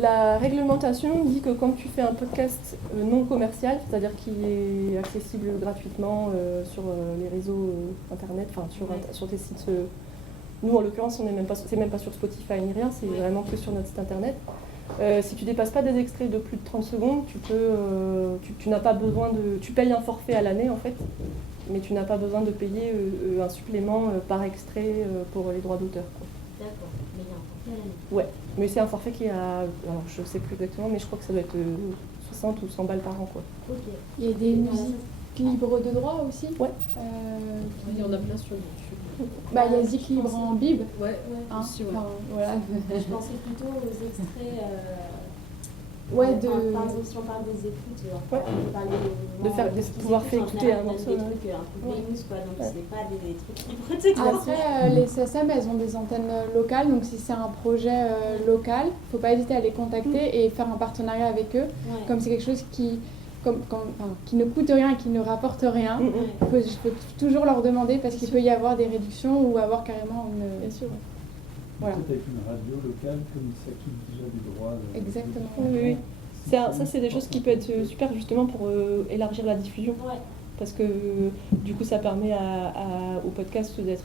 la réglementation dit que quand tu fais un podcast non commercial, c'est-à-dire qui est accessible gratuitement sur les réseaux internet, enfin sur tes sites. Nous, en l'occurrence, c'est même pas sur Spotify ni rien, c'est vraiment que sur notre site internet. Si tu dépasses pas des extraits de plus de 30 secondes, tu n'as pas besoin de... Tu payes un forfait à l'année en fait, mais tu n'as pas besoin de payer un supplément par extrait pour les droits d'auteur. D'accord, mais il y a un forfait à l'année. Ouais, mais c'est un forfait qui a... Alors je sais plus exactement, mais je crois que ça doit être 60 ou 100 balles par an quoi. Ok. Il y a des musiques libres de droit aussi. Ouais. Il y en a plein sur YouTube. Bah, il y a Zik libre en bib. Ouais, Hein, aussi, ouais. enfin, voilà. Je pensais plutôt aux extraits. Ouais, Par exemple, si on parle des écoutes, on peut parler de pouvoir faire écouter un morceau. Des trucs un peu famous, quoi, donc ce n'est pas des trucs libres. Après, les SACEM, elles ont des antennes locales, donc si c'est un projet local, il ne faut pas hésiter à les contacter et faire un partenariat avec eux. Ouais. Comme c'est quelque chose qui ne coûte rien et qui ne rapporte rien, il faut toujours leur demander parce qu'il peut y avoir des réductions ou avoir carrément une... Bien sûr. Voilà. Peut-être avec une radio locale, comme il s'acquitte déjà des droits. Exactement. Oui. Ça, c'est des choses qui peuvent être super justement pour élargir la diffusion. Ouais. Parce que du coup, ça permet au podcast d'être...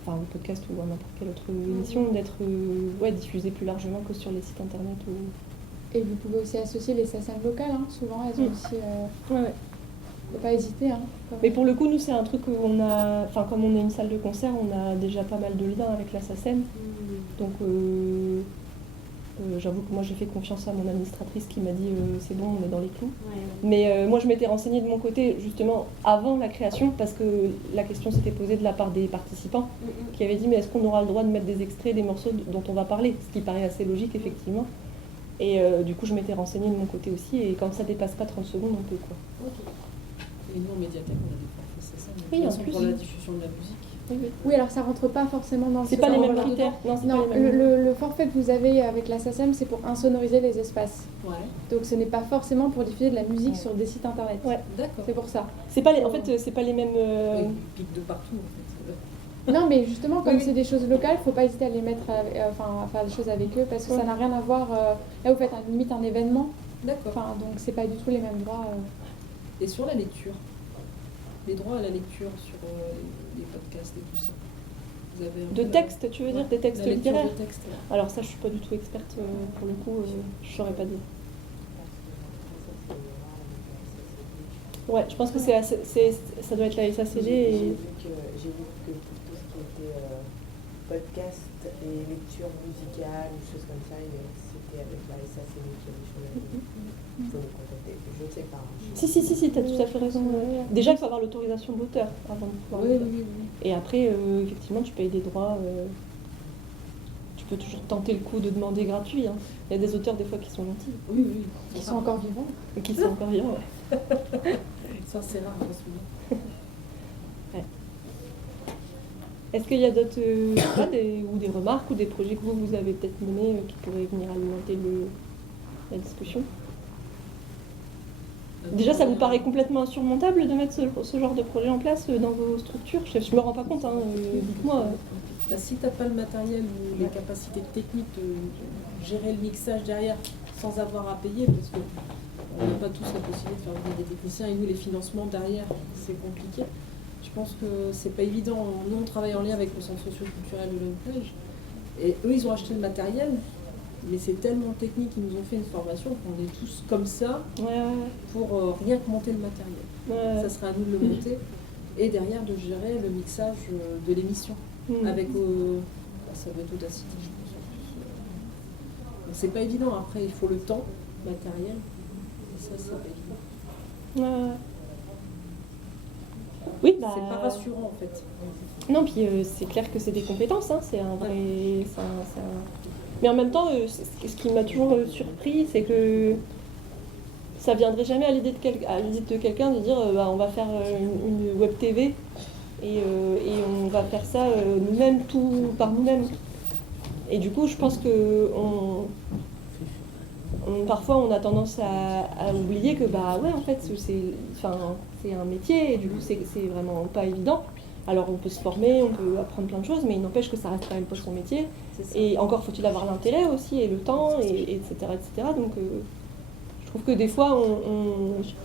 Enfin, au podcast ou à n'importe quelle autre émission, d'être diffusé plus largement que sur les sites internet. Et vous pouvez aussi associer les SACEM locales, hein. Souvent elles ont aussi... Ouais. Faut pas hésiter. Hein, mais pour le coup, nous, c'est un truc où on a... Enfin, comme on est une salle de concert, on a déjà pas mal de liens avec la SACEM. Donc, j'avoue que moi, j'ai fait confiance à mon administratrice qui m'a dit c'est bon, on est dans les clous. Ouais. Mais moi, je m'étais renseignée de mon côté, justement, avant la création, parce que la question s'était posée de la part des participants, qui avaient dit mais est-ce qu'on aura le droit de mettre des extraits des morceaux dont on va parler ? Ce qui paraît assez logique, effectivement. Et du coup, je m'étais renseignée de mon côté aussi, et quand ça dépasse pas 30 secondes, on peut quoi. Ok. Et nous, en médiathèque, on a des forfaits, c'est ça. Oui, en plus. Pour la diffusion de la musique. Oui, alors ça rentre pas forcément dans le... C'est pas les mêmes critères. Non, c'est non, pas les mêmes. le forfait que vous avez avec la SACEM, c'est pour insonoriser les espaces. Ouais. Donc ce n'est pas forcément pour diffuser de la musique sur des sites internet. Ouais, d'accord. C'est pour ça. C'est pas les... En fait, c'est pas les mêmes... Ils piquent de partout, en fait. Non, mais justement, comme Oui. c'est des choses locales, faut pas hésiter à les mettre, à faire des choses avec eux, parce que ça n'a rien à voir. Là, vous faites limite un événement. D'accord. Enfin, donc c'est pas du tout les mêmes droits. Et sur la lecture, les droits à la lecture sur les podcasts et tout ça. Vous avez De textes, tu veux dire, des textes la lecture littéraires de textes, ouais. Alors ça, je suis pas du tout experte pour le coup, je saurais pas dire. Ouais, je pense que ça doit être la SACD et... J'ai vu que pour tout ce qui était podcast et lecture musicale ou choses comme ça, c'était avec la SACD qui avait choisi. Il faut nous contacter. Je ne sais pas. Si, t'as tout à fait raison. Déjà, il faut avoir l'autorisation d'auteur avant de pouvoir le faire. Oui. Et après, effectivement, tu payes des droits. Tu peux toujours tenter le coup de demander gratuit. Hein. Il y a des auteurs des fois qui sont gentils. Oui. Qui sont encore vivants. Et qui sont encore vivants, ouais. Ça, c'est rare, je me souviens. Ouais. Est-ce qu'il y a d'autres ou des remarques ou des projets que vous avez peut-être menés qui pourraient venir alimenter la discussion ? Déjà, ça vous paraît complètement insurmontable de mettre ce genre de projet en place dans vos structures ? Je me rends pas compte, hein, dites-moi. Bah, si tu n'as pas le matériel ou les capacités techniques de gérer le mixage derrière sans avoir à payer, parce qu'on n'a pas tous la possibilité de faire venir des techniciens et nous, les financements derrière, c'est compliqué. Je pense que c'est pas évident. Nous, on travaille en lien avec le centre socio-culturel de l'Hôtel et eux, ils ont acheté le matériel. Mais c'est tellement technique, ils nous ont fait une formation qu'on est tous comme ça pour rien que monter le matériel. Ça sera à nous de le monter et derrière de gérer le mixage de l'émission avec ça va être Audacity, je pense. Donc c'est pas évident, après il faut le temps matériel et ça c'est pas évident. Oui, c'est pas rassurant en fait. Non, puis c'est clair que c'est des compétences, hein, c'est un vrai... Mais en même temps, ce qui m'a toujours surpris, c'est que ça viendrait jamais à l'idée de quelqu'un de dire on va faire une web TV et on va faire ça nous-mêmes, tout par nous-mêmes. Et du coup, je pense que parfois on a tendance à oublier que en fait c'est un métier et du coup c'est vraiment pas évident. Alors on peut se former, on peut apprendre plein de choses, mais il n'empêche que ça reste quand même pas son métier. Et encore faut-il avoir l'intérêt aussi et le temps, etc. Donc je trouve que des fois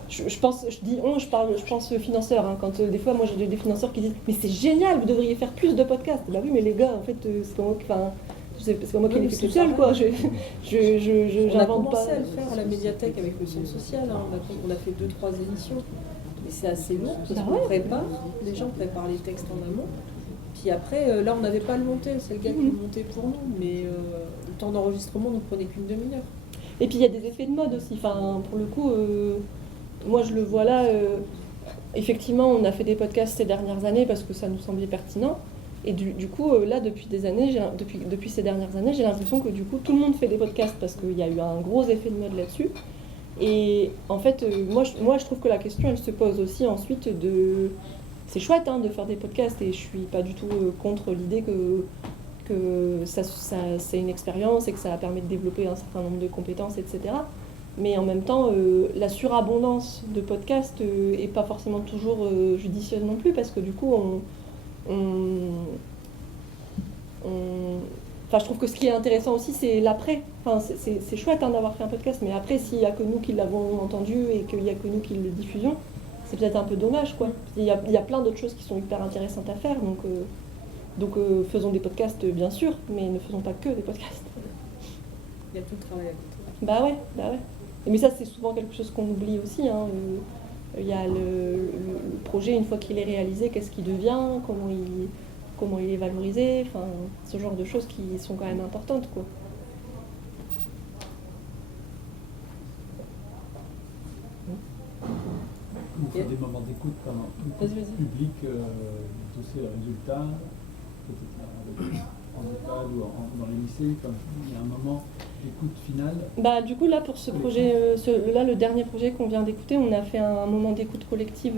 je pense financeurs. Hein, quand des fois moi j'ai des financeurs qui disent mais c'est génial, vous devriez faire plus de podcasts. Bah oui mais les gars en fait c'est pas moi c'est pas moi qui l'ai fait tout seul quoi. On a commencé à le faire à la médiathèque avec le centre social. Hein. On a fait 2-3 émissions. Et c'est assez long parce qu'on prépare, les gens préparent les textes en amont. Puis après, là on n'avait pas le monté, c'est le gars qui le montait pour nous, mais le temps d'enregistrement ne prenait qu'une demi-heure. Et puis il y a des effets de mode aussi, enfin, pour le coup, moi je le vois là, effectivement on a fait des podcasts ces dernières années parce que ça nous semblait pertinent. Et du coup, là, depuis ces dernières années, j'ai l'impression que du coup tout le monde fait des podcasts parce qu'il y a eu un gros effet de mode là-dessus. Et en fait, moi je trouve que la question, elle se pose aussi ensuite de... C'est chouette hein, de faire des podcasts et je suis pas du tout contre l'idée que ça, c'est une expérience et que ça permet de développer un certain nombre de compétences, etc. Mais en même temps, la surabondance de podcasts est pas forcément toujours judicieuse non plus parce que du coup, je trouve que ce qui est intéressant aussi, c'est l'après. Enfin, c'est chouette hein, d'avoir fait un podcast, mais après, s'il n'y a que nous qui l'avons entendu et qu'il n'y a que nous qui le diffusions, c'est peut-être un peu dommage, quoi. Il y a plein d'autres choses qui sont hyper intéressantes à faire, donc faisons des podcasts, bien sûr, mais ne faisons pas que des podcasts. Il y a tout le travail à côté. Bah ouais. Mais ça, c'est souvent quelque chose qu'on oublie aussi. Hein. Il y a le projet, une fois qu'il est réalisé, qu'est-ce qu'il devient, comment il est valorisé, enfin, ce genre de choses qui sont quand même importantes, quoi. On fait des moments d'écoute pendant tout le public, dossier le résultat, peut-être en EHPAD ou dans les lycées, il y a un moment d'écoute finale. Bah, du coup, là, pour ce projet, le dernier projet qu'on vient d'écouter, on a fait un moment d'écoute collective.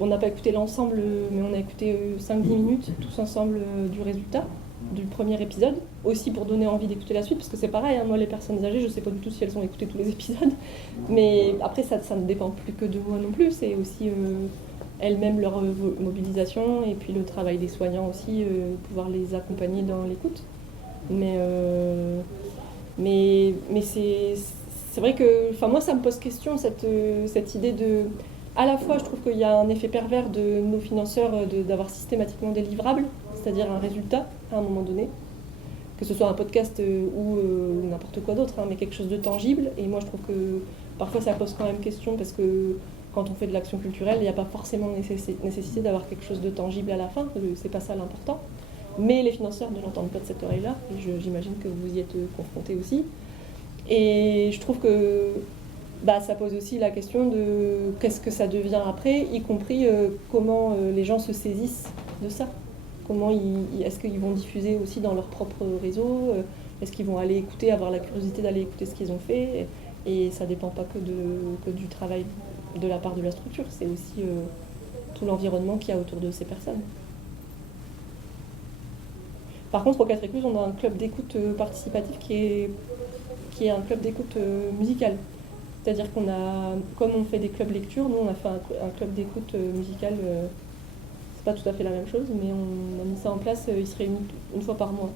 On n'a pas écouté l'ensemble, mais on a écouté 5-10 minutes, tous ensemble, du résultat du premier épisode. Aussi pour donner envie d'écouter la suite, parce que c'est pareil, hein, moi, les personnes âgées, je ne sais pas du tout si elles ont écouté tous les épisodes. Mais après, ça ne dépend plus que de moi non plus. C'est aussi elles-mêmes leur mobilisation et puis le travail des soignants aussi, pouvoir les accompagner dans l'écoute. Mais c'est vrai que moi, ça me pose question, cette idée de... À la fois, je trouve qu'il y a un effet pervers de nos financeurs d'avoir systématiquement des livrables, c'est-à-dire un résultat à un moment donné, que ce soit un podcast ou n'importe quoi d'autre, hein, mais quelque chose de tangible. Et moi, je trouve que parfois, ça pose quand même question parce que quand on fait de l'action culturelle, il n'y a pas forcément nécessité d'avoir quelque chose de tangible à la fin, c'est pas ça l'important. Mais les financeurs ne l'entendent pas de cette oreille-là, et j'imagine que vous y êtes confrontés aussi. Et je trouve que ça pose aussi la question de qu'est-ce que ça devient après, y compris comment les gens se saisissent de ça. Est-ce qu'ils vont diffuser aussi dans leur propre réseau, est-ce qu'ils vont aller écouter, avoir la curiosité d'aller écouter ce qu'ils ont fait, et ça ne dépend pas que du travail de la part de la structure, c'est aussi tout l'environnement qu'il y a autour de ces personnes. Par contre, au 4 Écluses, on a un club d'écoute participatif qui est un club d'écoute musical. C'est-à-dire qu'on a, comme on fait des clubs lecture, nous on a fait un club d'écoute musical. C'est pas tout à fait la même chose, mais on a mis ça en place. Il se réunit une fois par mois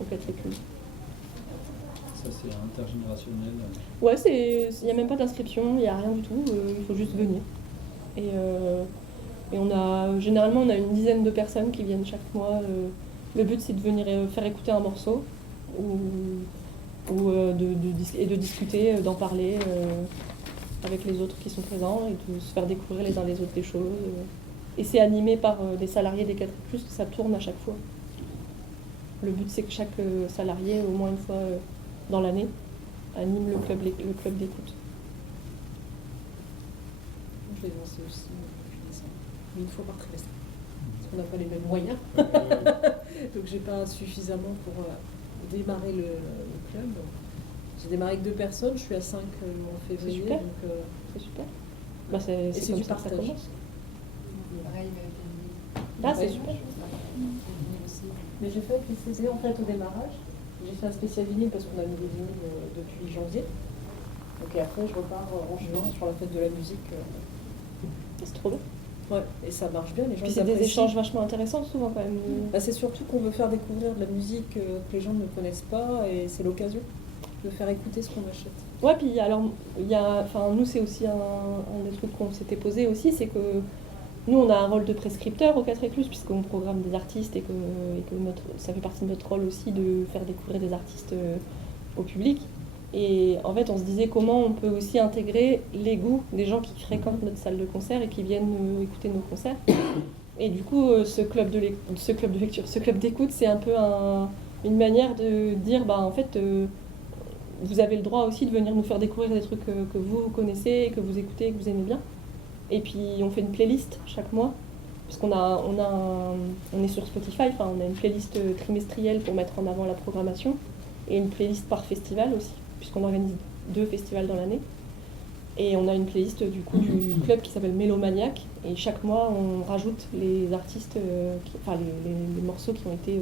au 4 Écluses. Ça c'est intergénérationnel. Ouais, il n'y a même pas d'inscription, il n'y a rien du tout. Il faut juste venir. Et généralement on a une dizaine de personnes qui viennent chaque mois. Le but c'est de venir faire écouter un morceau de discuter, d'en parler avec les autres qui sont présents et de se faire découvrir les uns les autres des choses. Et c'est animé par des salariés des 4 Écluses, que ça tourne à chaque fois. Le but c'est que chaque salarié, au moins une fois dans l'année, anime le club d'écoute. Je vais lancer aussi depuis décembre. mais une fois par trimestre. Parce qu'on n'a pas les mêmes moyens. Donc j'ai pas suffisamment pour démarrer le club. J'ai démarré avec 2 personnes, je suis à 5 en février. Super. Donc, C'est super. et c'est comme du ça que ça partage. commence. Pareil avec Ah, c'est super. Mais j'ai fait PCC en fait au démarrage. J'ai fait un spécial vinyle parce qu'on a mis des vinyles depuis janvier. Donc et après je repars en juin sur la fête de la musique. C'est trop bien. Ouais, et ça marche bien, les gens Puis c'est des apprécient. échanges vachement intéressants souvent quand même. Bah, c'est surtout qu'on veut faire découvrir de la musique que les gens ne connaissent pas et c'est l'occasion de faire écouter ce qu'on achète. Ouais, puis alors, nous c'est aussi un des trucs qu'on s'était posé aussi, c'est que nous on a un rôle de prescripteur au 4 Écluses puisqu'on programme des artistes et que ça fait partie de notre rôle aussi de faire découvrir des artistes au public. Et en fait on se disait comment on peut aussi intégrer les goûts des gens qui fréquentent notre salle de concert et qui viennent écouter nos concerts. Et du coup ce club de lecture, ce club d'écoute, c'est un peu une manière de dire en fait vous avez le droit aussi de venir nous faire découvrir des trucs que vous connaissez, que vous écoutez, que vous aimez bien. Et puis on fait une playlist chaque mois, parce qu'on on est sur Spotify, on a une playlist trimestrielle pour mettre en avant la programmation, et une playlist par festival aussi, puisqu'on organise 2 festivals dans l'année. Et on a une playlist du coup du club qui s'appelle Mélomaniac, et chaque mois on rajoute les artistes, les morceaux qui ont été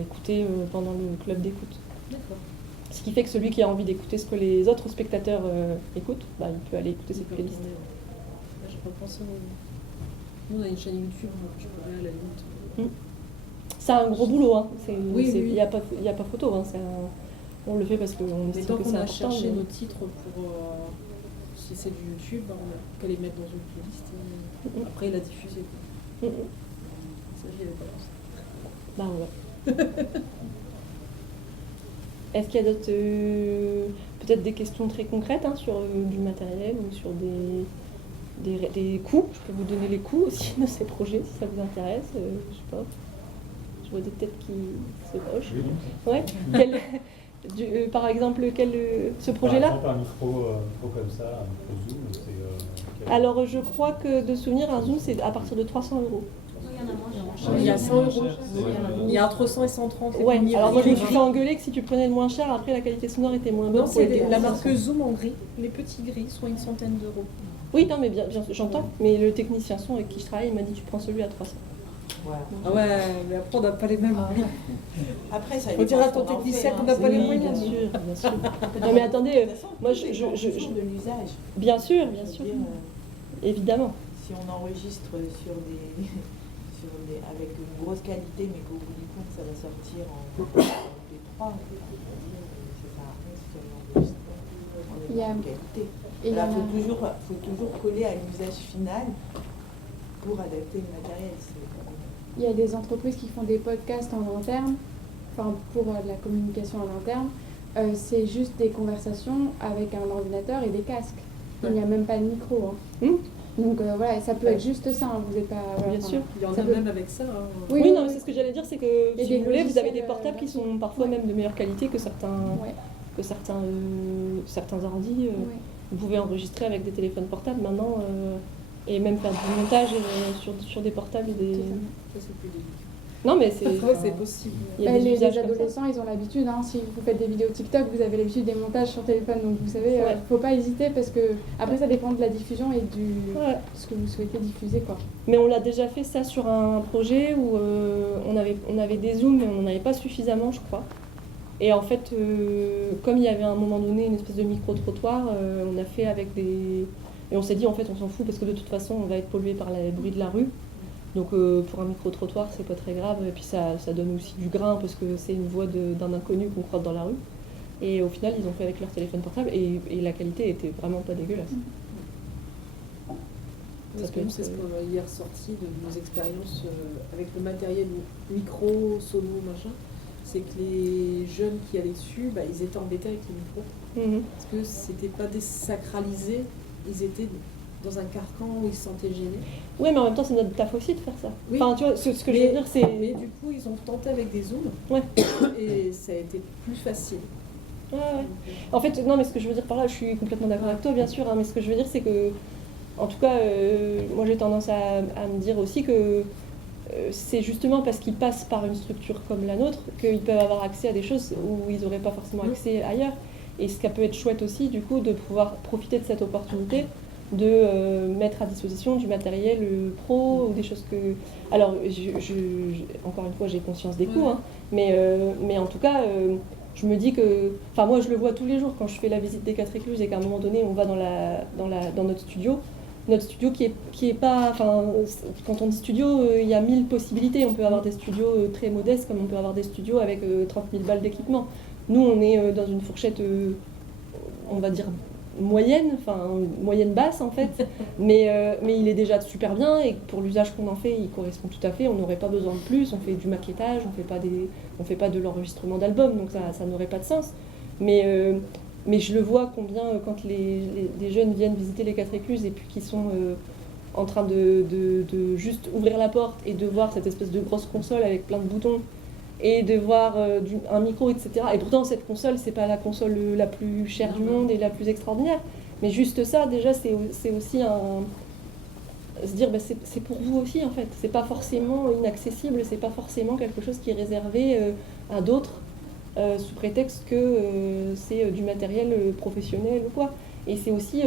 écoutés pendant le club d'écoute. D'accord. Ce qui fait que celui qui a envie d'écouter ce que les autres spectateurs écoutent, il peut aller écouter cette playlist. J'ai pas pensé. Nous on a une chaîne YouTube, donc je pourrais à la limite. C'est un gros boulot, hein. Oui. Il n'y a pas photo. Hein. On le fait parce qu'on Mais estime tant que qu'on c'est a important. cherché nos titres pour. Si c'est du YouTube, on a qu'à les mettre dans une playlist et après la diffuser. Ça, j'y avais pas pensé. Ouais. Est-ce qu'il y a d'autres. Peut-être des questions très concrètes sur du matériel ou sur des coûts? Je peux vous donner les coûts aussi de ces projets si ça vous intéresse. Je sais pas. Je vois des têtes qui se hochent. Ouais. Par exemple, ce projet-là? Par exemple, un micro comme ça, un micro Zoom, c'est... Alors, je crois que de souvenir, un Zoom, c'est à partir de 300 €. Il y a 100 €. Il y a entre 100 et 130. Ouais, alors moi je me suis fait engueuler que si tu prenais le moins cher, après la qualité sonore était moins bonne. Non, c'est la marque Zoom en gris. Les petits gris sont une centaine d'euros. Oui, non, mais bien j'entends. Mais le technicien son avec qui je travaille, il m'a dit tu prends celui à 300. Ah ouais, mais après on n'a pas les mêmes. Après, ça on dirait à ton technicien qu'on n'a pas les moyens. Bien sûr. Non mais attendez, moi je de l'usage. Bien sûr. Évidemment. Si on enregistre avec une grosse qualité, mais qu'au bout du compte, ça va sortir en P3, ça sert à rien si on enregistre en qualité. Il faut toujours coller à l'usage final pour adapter le matériel. Il y a des entreprises qui font des podcasts en interne, pour la communication en interne. C'est juste des conversations avec un ordinateur et des casques. Il n'y a même pas de micro. Donc voilà, ça peut être juste ça, vous n'êtes pas... Bien sûr. Il y en a même avec ça. Oui, non, mais c'est ce que j'allais dire, c'est que si vous voulez, vous avez des portables qui sont parfois même de meilleure qualité que certains ordi. Vous pouvez enregistrer avec des téléphones portables maintenant et même faire du montage sur des portables. Ça, c'est plus délicat. Non, mais c'est possible. Les adolescents, ils ont l'habitude. Si vous faites des vidéos TikTok, vous avez l'habitude des montages sur téléphone. Donc vous savez, faut pas hésiter parce que après ça dépend de la diffusion et de ce que vous souhaitez diffuser, quoi. Mais on l'a déjà fait ça sur un projet où on avait des zooms, mais on n'en avait pas suffisamment, je crois. Et en fait, comme il y avait à un moment donné une espèce de micro-trottoir, on a fait avec des... Et on s'est dit, en fait, on s'en fout parce que de toute façon, on va être pollué par les bruits de la rue. Donc pour un micro-trottoir, c'est pas très grave. Et puis ça donne aussi du grain parce que c'est une voix d'un inconnu qu'on croise dans la rue. Et au final, ils ont fait avec leur téléphone portable et la qualité était vraiment pas dégueulasse. Parce que c'est ce qu'on a hier sorti de nos expériences avec le matériel micro, solo, machin. C'est que les jeunes qui allaient dessus, ils étaient embêtés avec les micros. Parce que c'était pas désacralisé, ils étaient dans un carcan où ils se sentaient gênés. Oui, mais en même temps, c'est notre taf aussi de faire ça. Oui. Enfin, tu vois, ce que je veux dire, c'est... Mais du coup, ils ont tenté avec des zooms. Ouais. Et ça a été plus facile. Ouais. En fait, non, mais ce que je veux dire par là, je suis complètement d'accord avec toi, bien sûr, mais ce que je veux dire, c'est que En tout cas, moi j'ai tendance à me dire aussi que c'est justement parce qu'ils passent par une structure comme la nôtre qu'ils peuvent avoir accès à des choses où ils n'auraient pas forcément accès ailleurs. Et ce qui peut être chouette aussi, du coup, de pouvoir profiter de cette opportunité de mettre à disposition du matériel pro ou des choses que... Alors, encore une fois, j'ai conscience des coûts, hein, mais en tout cas, je me dis que... Enfin, moi, je le vois tous les jours quand je fais la visite des 4 écluses et qu'à un moment donné, on va dans notre studio. Notre studio qui est pas... Enfin, quand on dit studio, il y a 1000 possibilités. On peut avoir des studios très modestes comme on peut avoir des studios avec 30 000 balles d'équipement. Nous, on est dans une fourchette, on va dire, moyenne basse en fait, mais il est déjà super bien et pour l'usage qu'on en fait, il correspond tout à fait. On n'aurait pas besoin de plus, on fait du maquettage, on fait pas de l'enregistrement d'albums, donc ça n'aurait pas de sens. Mais je le vois combien quand les jeunes viennent visiter les 4 écluses et puis qu'ils sont en train de juste ouvrir la porte et de voir cette espèce de grosse console avec plein de boutons et de voir un micro, etc. Et pourtant, cette console, c'est pas la console la plus chère du monde et la plus extraordinaire. Mais juste ça, déjà, c'est aussi se dire, bah, c'est pour vous aussi, en fait. C'est pas forcément inaccessible, c'est pas forcément quelque chose qui est réservé à d'autres, sous prétexte que c'est du matériel professionnel ou quoi. Et c'est aussi,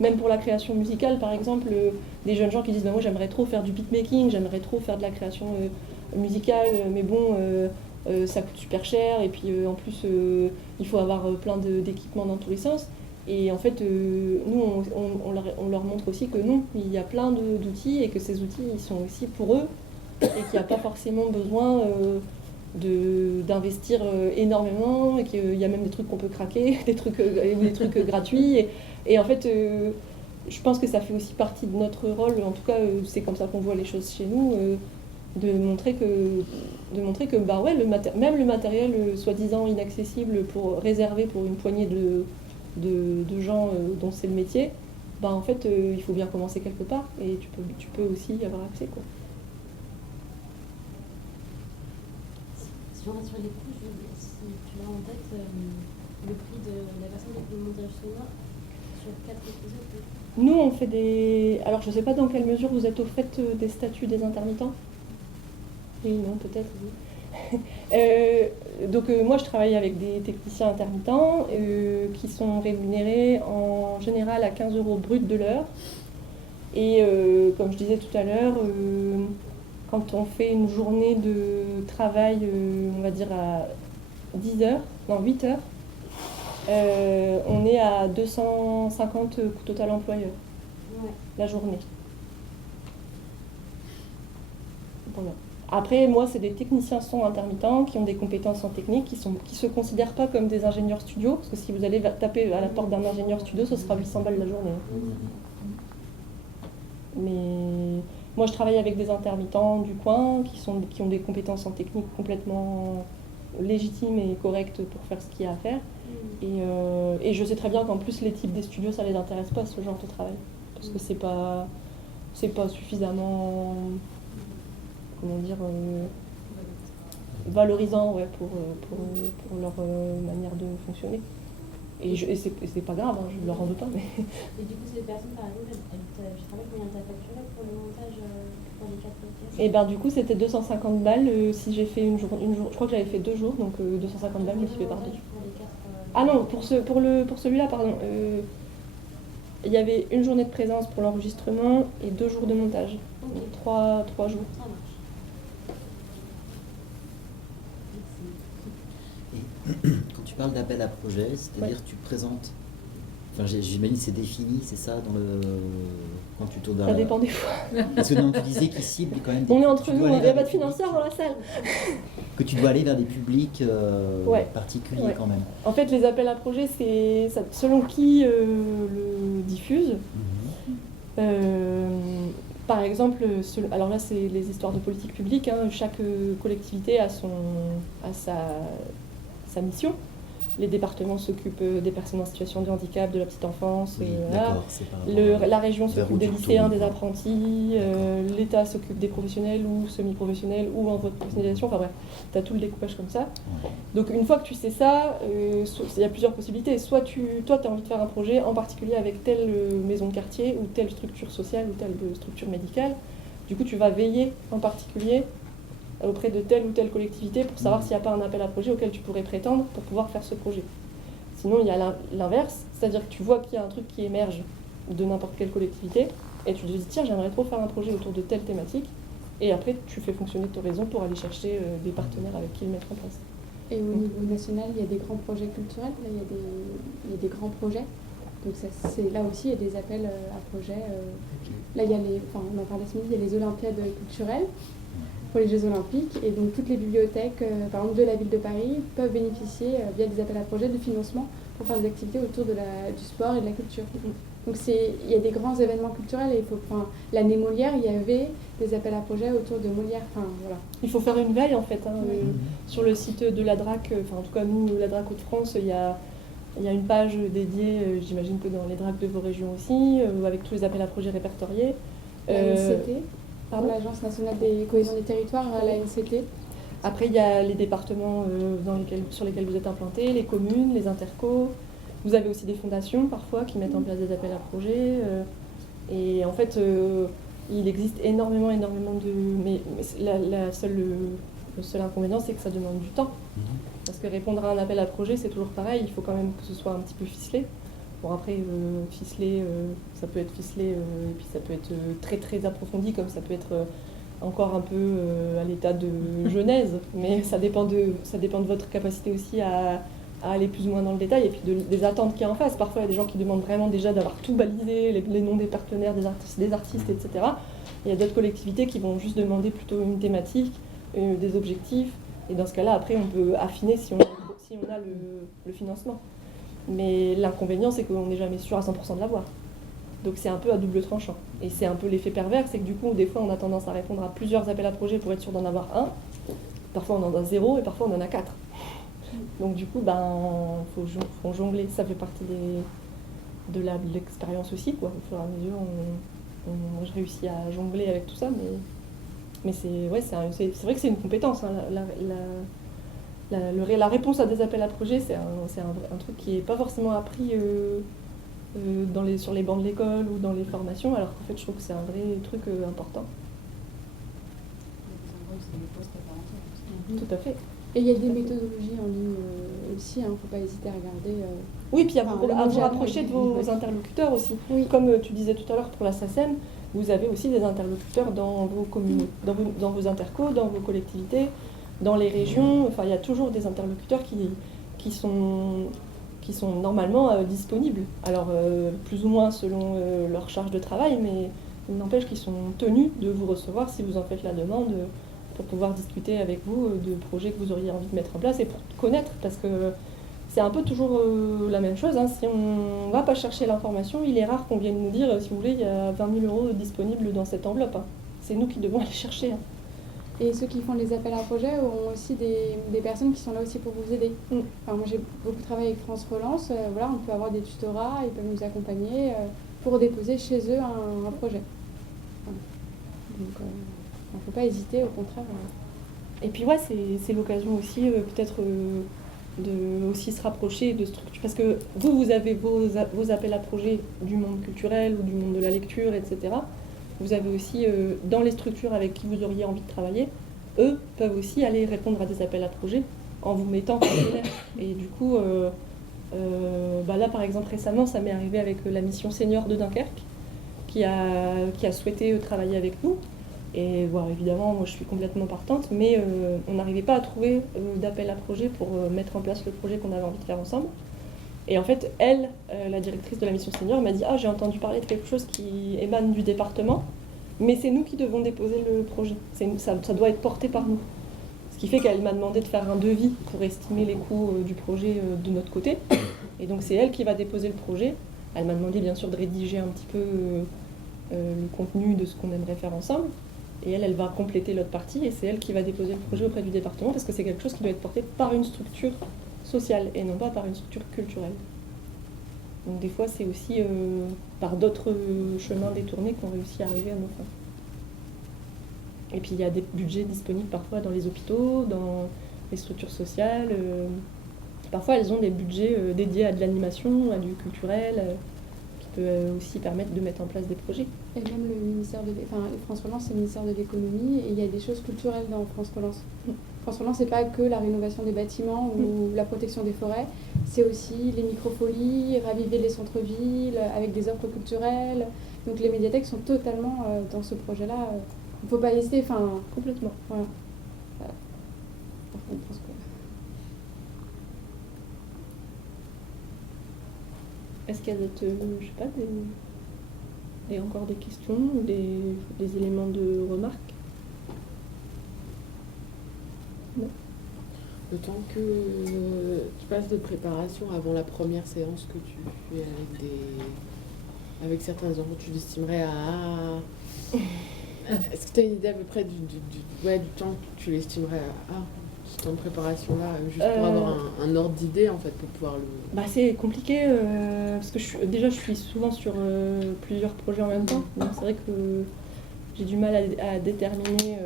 même pour la création musicale, par exemple, des jeunes gens qui disent, bah, moi, j'aimerais trop faire du beatmaking, j'aimerais trop faire de la création musicale, mais bon, ça coûte super cher, et puis en plus, il faut avoir plein d'équipements dans tous les sens. Et en fait, nous, on leur montre aussi que non, il y a plein d'outils, et que ces outils, ils sont aussi pour eux, et qu'il n'y a pas forcément besoin d'investir énormément, et qu'il y a même des trucs qu'on peut craquer, des trucs gratuits. Et en fait, je pense que ça fait aussi partie de notre rôle, en tout cas, c'est comme ça qu'on voit les choses chez nous, de montrer que bah ouais, même le matériel soi-disant inaccessible réservé pour une poignée de gens dont c'est le métier, bah en fait il faut bien commencer quelque part et tu peux aussi y avoir accès, quoi. Si on reste sur les coûts, si tu as en tête le prix de la personne qui fait le montage sonore sur 4 épisodes. Nous on fait des... Alors je sais pas dans quelle mesure vous êtes au fait des statuts des intermittents. Oui, non, peut-être, oui. Donc moi je travaille avec des techniciens intermittents qui sont rémunérés en général à 15 € brut de l'heure. Et comme je disais tout à l'heure, quand on fait une journée de travail, on va dire à 8 heures, on est à 250 coût total employeur, la journée. Voilà. Après, moi, c'est des techniciens son intermittents qui ont des compétences en technique, qui se considèrent pas comme des ingénieurs studio, parce que si vous allez taper à la porte d'un ingénieur studio, ce sera 800 balles la journée. Mais moi, je travaille avec des intermittents du coin qui ont des compétences en technique complètement légitimes et correctes pour faire ce qu'il y a à faire. Et je sais très bien qu'en plus, les types des studios, ça les intéresse pas, ce genre de travail, parce que c'est pas suffisamment... comment dire, valorisant, ouais, pour leur manière de fonctionner. Et c'est pas grave, hein, je leur en veux pas. Mais... Et du coup, ces personnes, par exemple, tu travailles combien t'as facturé pour le montage pour les 4 podcasts? Et ben du coup, c'était 250 balles si j'ai fait une jour. Je crois que j'avais fait 2 jours, donc 250 balles, je me suis fait par 2. Ah non, pour celui-là, pardon. Il y avait une journée de présence pour l'enregistrement et 2 jours de montage. Donc 3 jours. Ça marche. Quand tu parles d'appel à projet, c'est-à-dire tu présentes, enfin j'imagine c'est défini, c'est ça quand tu tournes vers ça dépend des fois. Parce que non, tu disais qu'ils ciblent quand même des... On est entre nous, il n'y a pas de financeurs dans la salle. Que tu dois aller vers des publics particuliers quand même. En fait, les appels à projet, c'est selon qui le diffuse. Par exemple, alors là c'est les histoires de politique publique, hein, chaque collectivité a sa mission. Les départements s'occupent des personnes en situation de handicap, de la petite enfance. Oui, voilà. d'accord, c'est par rapport à La région vers s'occupe où des tu lycéens, tournes, des quoi. apprentis. L'État s'occupe des professionnels ou semi-professionnels ou en voie de professionnalisation. Enfin bref, tu as tout le découpage comme ça. Donc une fois que tu sais ça, il y a plusieurs possibilités. Soit toi, tu as envie de faire un projet en particulier avec telle maison de quartier ou telle structure sociale ou telle structure médicale. Du coup, tu vas veiller en particulier auprès de telle ou telle collectivité pour savoir s'il n'y a pas un appel à projet auquel tu pourrais prétendre pour pouvoir faire ce projet. Sinon, il y a l'inverse, c'est-à-dire que tu vois qu'il y a un truc qui émerge de n'importe quelle collectivité et tu te dis tiens, j'aimerais trop faire un projet autour de telle thématique, et après tu fais fonctionner ton réseau pour aller chercher des partenaires avec qui le mettre en place. Et au niveau national, il y a des grands projets culturels, là, il y a des grands projets. Donc là aussi, il y a des appels à projets. Là, il y a on en parlait ce midi, il y a les Olympiades culturelles pour les Jeux Olympiques. Et donc toutes les bibliothèques, par exemple de la ville de Paris, peuvent bénéficier via des appels à projets de financement pour faire des activités autour du sport et de la culture. Donc il y a des grands événements culturels et l'année Molière, il y avait des appels à projets autour de Molière. Voilà. Il faut faire une veille en fait. Sur le site de la DRAC, en tout cas nous, la DRAC Hauts-de-France, il y a une page dédiée, j'imagine que dans les DRAC de vos régions aussi, avec tous les appels à projets répertoriés. L'ANCT, l'Agence nationale des cohésion des territoires, à l'ANCT. Après, il y a les départements sur lesquels vous êtes implantés, les communes, les intercos. Vous avez aussi des fondations parfois qui mettent en place des appels à projets. Et en fait, il existe énormément de... Mais le seul inconvénient, c'est que ça demande du temps. Parce que répondre à un appel à projet, c'est toujours pareil. Il faut quand même que ce soit un petit peu ficelé. Bon, après, ficelé, ça peut être ficelé et puis ça peut être très très approfondi, comme ça peut être encore un peu à l'état de genèse. Mais ça dépend de votre capacité aussi à aller plus ou moins dans le détail et puis des attentes qu'il y a en face. Parfois, il y a des gens qui demandent vraiment déjà d'avoir tout balisé, les noms des partenaires, des artistes, etc. Il y a d'autres collectivités qui vont juste demander plutôt une thématique, des objectifs. Et dans ce cas-là, après, on peut affiner si on a le financement. Mais l'inconvénient, c'est qu'on n'est jamais sûr à 100% de l'avoir. Donc c'est un peu à double tranchant. Et c'est un peu l'effet pervers, c'est que du coup, des fois, on a tendance à répondre à plusieurs appels à projets pour être sûr d'en avoir un. Parfois, on en a 0 et parfois, on en a 4. Donc du coup, faut jongler. Ça fait partie de l'expérience aussi, quoi. Au fur et à mesure, je réussis à jongler avec tout ça, mais c'est vrai que c'est une compétence. Hein. La réponse à des appels à projets, c'est un truc qui n'est pas forcément appris sur les bancs de l'école ou dans les formations, alors qu'en fait, je trouve que c'est un vrai truc important. Tout à fait. Et il y a des méthodologies en ligne aussi, il ne faut pas hésiter à regarder. Oui, puis à vous rapprocher de vos interlocuteurs aussi. Oui. Comme tu disais tout à l'heure pour la SACEM, vous avez aussi des interlocuteurs dans vos communes, dans vos intercos, dans vos collectivités, dans les régions. Enfin, il y a toujours des interlocuteurs qui sont normalement disponibles. Alors, plus ou moins selon leur charge de travail, mais il n'empêche qu'ils sont tenus de vous recevoir si vous en faites la demande pour pouvoir discuter avec vous de projets que vous auriez envie de mettre en place et pour connaître, parce que c'est un peu toujours la même chose. Hein. Si on ne va pas chercher l'information, il est rare qu'on vienne nous dire, si vous voulez, il y a 20 000 € disponibles dans cette enveloppe. Hein. C'est nous qui devons aller chercher. Hein. Et ceux qui font les appels à projets ont aussi des personnes qui sont là aussi pour vous aider. Enfin, moi, j'ai beaucoup travaillé avec France Relance. Voilà, on peut avoir des tutorats, ils peuvent nous accompagner pour déposer chez eux un projet. Voilà. Donc, il ne faut pas hésiter, au contraire. Et puis, ouais, c'est l'occasion aussi, peut-être, de aussi se rapprocher de structures. Parce que vous avez vos appels à projets du monde culturel ou du monde de la lecture, etc. Vous avez aussi, dans les structures avec qui vous auriez envie de travailler, eux peuvent aussi aller répondre à des appels à projets en vous mettant partenaire. Et du coup, là par exemple récemment, ça m'est arrivé avec la mission senior de Dunkerque, qui a souhaité travailler avec nous. Et voilà, évidemment, moi je suis complètement partante, mais on n'arrivait pas à trouver d'appel à projet pour mettre en place le projet qu'on avait envie de faire ensemble. Et en fait, elle, la directrice de la mission senior, m'a dit « Ah, j'ai entendu parler de quelque chose qui émane du département, mais c'est nous qui devons déposer le projet. Ça doit être porté par nous. » Ce qui fait qu'elle m'a demandé de faire un devis pour estimer les coûts du projet de notre côté. Et donc c'est elle qui va déposer le projet. Elle m'a demandé bien sûr de rédiger un petit peu le contenu de ce qu'on aimerait faire ensemble. Et elle va compléter l'autre partie et c'est elle qui va déposer le projet auprès du département parce que c'est quelque chose qui doit être porté par une structure sociale et non pas par une structure culturelle. Donc des fois, c'est aussi par d'autres chemins détournés qu'on réussit à arriver à nos fins. Et puis il y a des budgets disponibles parfois dans les hôpitaux, dans les structures sociales. Parfois, elles ont des budgets dédiés à de l'animation, à du culturel, qui peut aussi permettre de mettre en place des projets. Et même le ministère France Relance, c'est le ministère de l'économie, et il y a des choses culturelles dans France Relance. France Relance, c'est pas que la rénovation des bâtiments ou la protection des forêts, c'est aussi les microfolies, raviver les centres-villes avec des offres culturelles. Donc les médiathèques sont totalement dans ce projet-là. Il ne faut pas hésiter, complètement. Voilà. Est-ce qu'il y a d'autres, je sais pas, encore des questions ou des éléments de remarque? Non. Le temps que tu passes de préparation avant la première séance que tu fais avec certains enfants, tu l'estimerais à... Est-ce que tu as une idée à peu près du temps que tu l'estimerais à ce temps de préparation-là, juste pour avoir un ordre d'idée en fait, pour pouvoir le... C'est compliqué parce que je suis souvent sur plusieurs projets en même temps, donc c'est vrai que j'ai du mal à déterminer.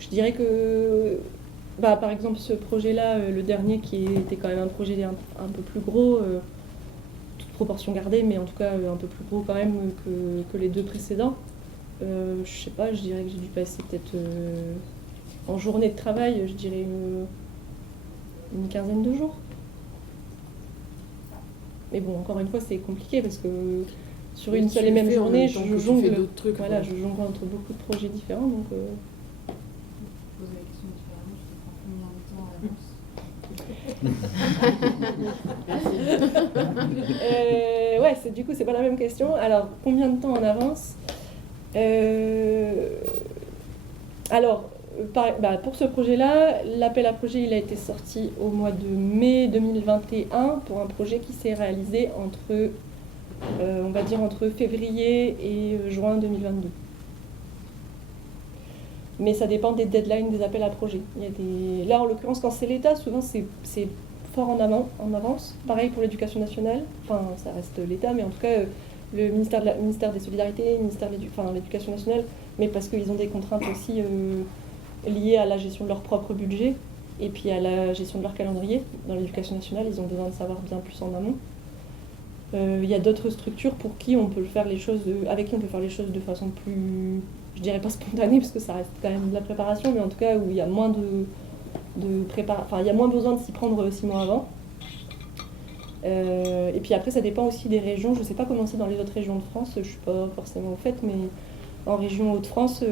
Je dirais que par exemple ce projet-là, le dernier qui était quand même un projet un peu plus gros, toute proportion gardée, mais en tout cas un peu plus gros quand même que les deux précédents. Je sais pas, je dirais que j'ai dû passer peut-être en journée de travail, je dirais une quinzaine de jours. Mais bon, encore une fois, c'est compliqué parce que sur une seule et même journée, je jongle entre beaucoup de projets différents. Donc, poser la question différemment, ouais, du coup, c'est pas la même question. Alors, combien de temps en avance? Alors, pour ce projet-là, l'appel à projet il a été sorti au mois de mai 2021 pour un projet qui s'est réalisé entre février et juin 2022. Mais ça dépend des deadlines des appels à projet. Là, en l'occurrence, quand c'est l'État, souvent c'est fort en avance. Pareil pour l'éducation nationale. Enfin, ça reste l'État, mais en tout cas, le ministère des Solidarités, le ministère de l'Éducation nationale, mais parce qu'ils ont des contraintes aussi liées à la gestion de leur propre budget et puis à la gestion de leur calendrier. Dans l'éducation nationale, ils ont besoin de savoir bien plus en amont. Il y a d'autres structures pour qui on peut faire les choses avec qui on peut faire les choses de façon plus, je dirais pas spontanée parce que ça reste quand même de la préparation, mais en tout cas où il y a moins il y a moins besoin de s'y prendre 6 mois avant. Et puis après ça dépend aussi des régions. Je sais pas comment c'est dans les autres régions de France, je suis pas forcément au fait, mais en région Hauts-de-France,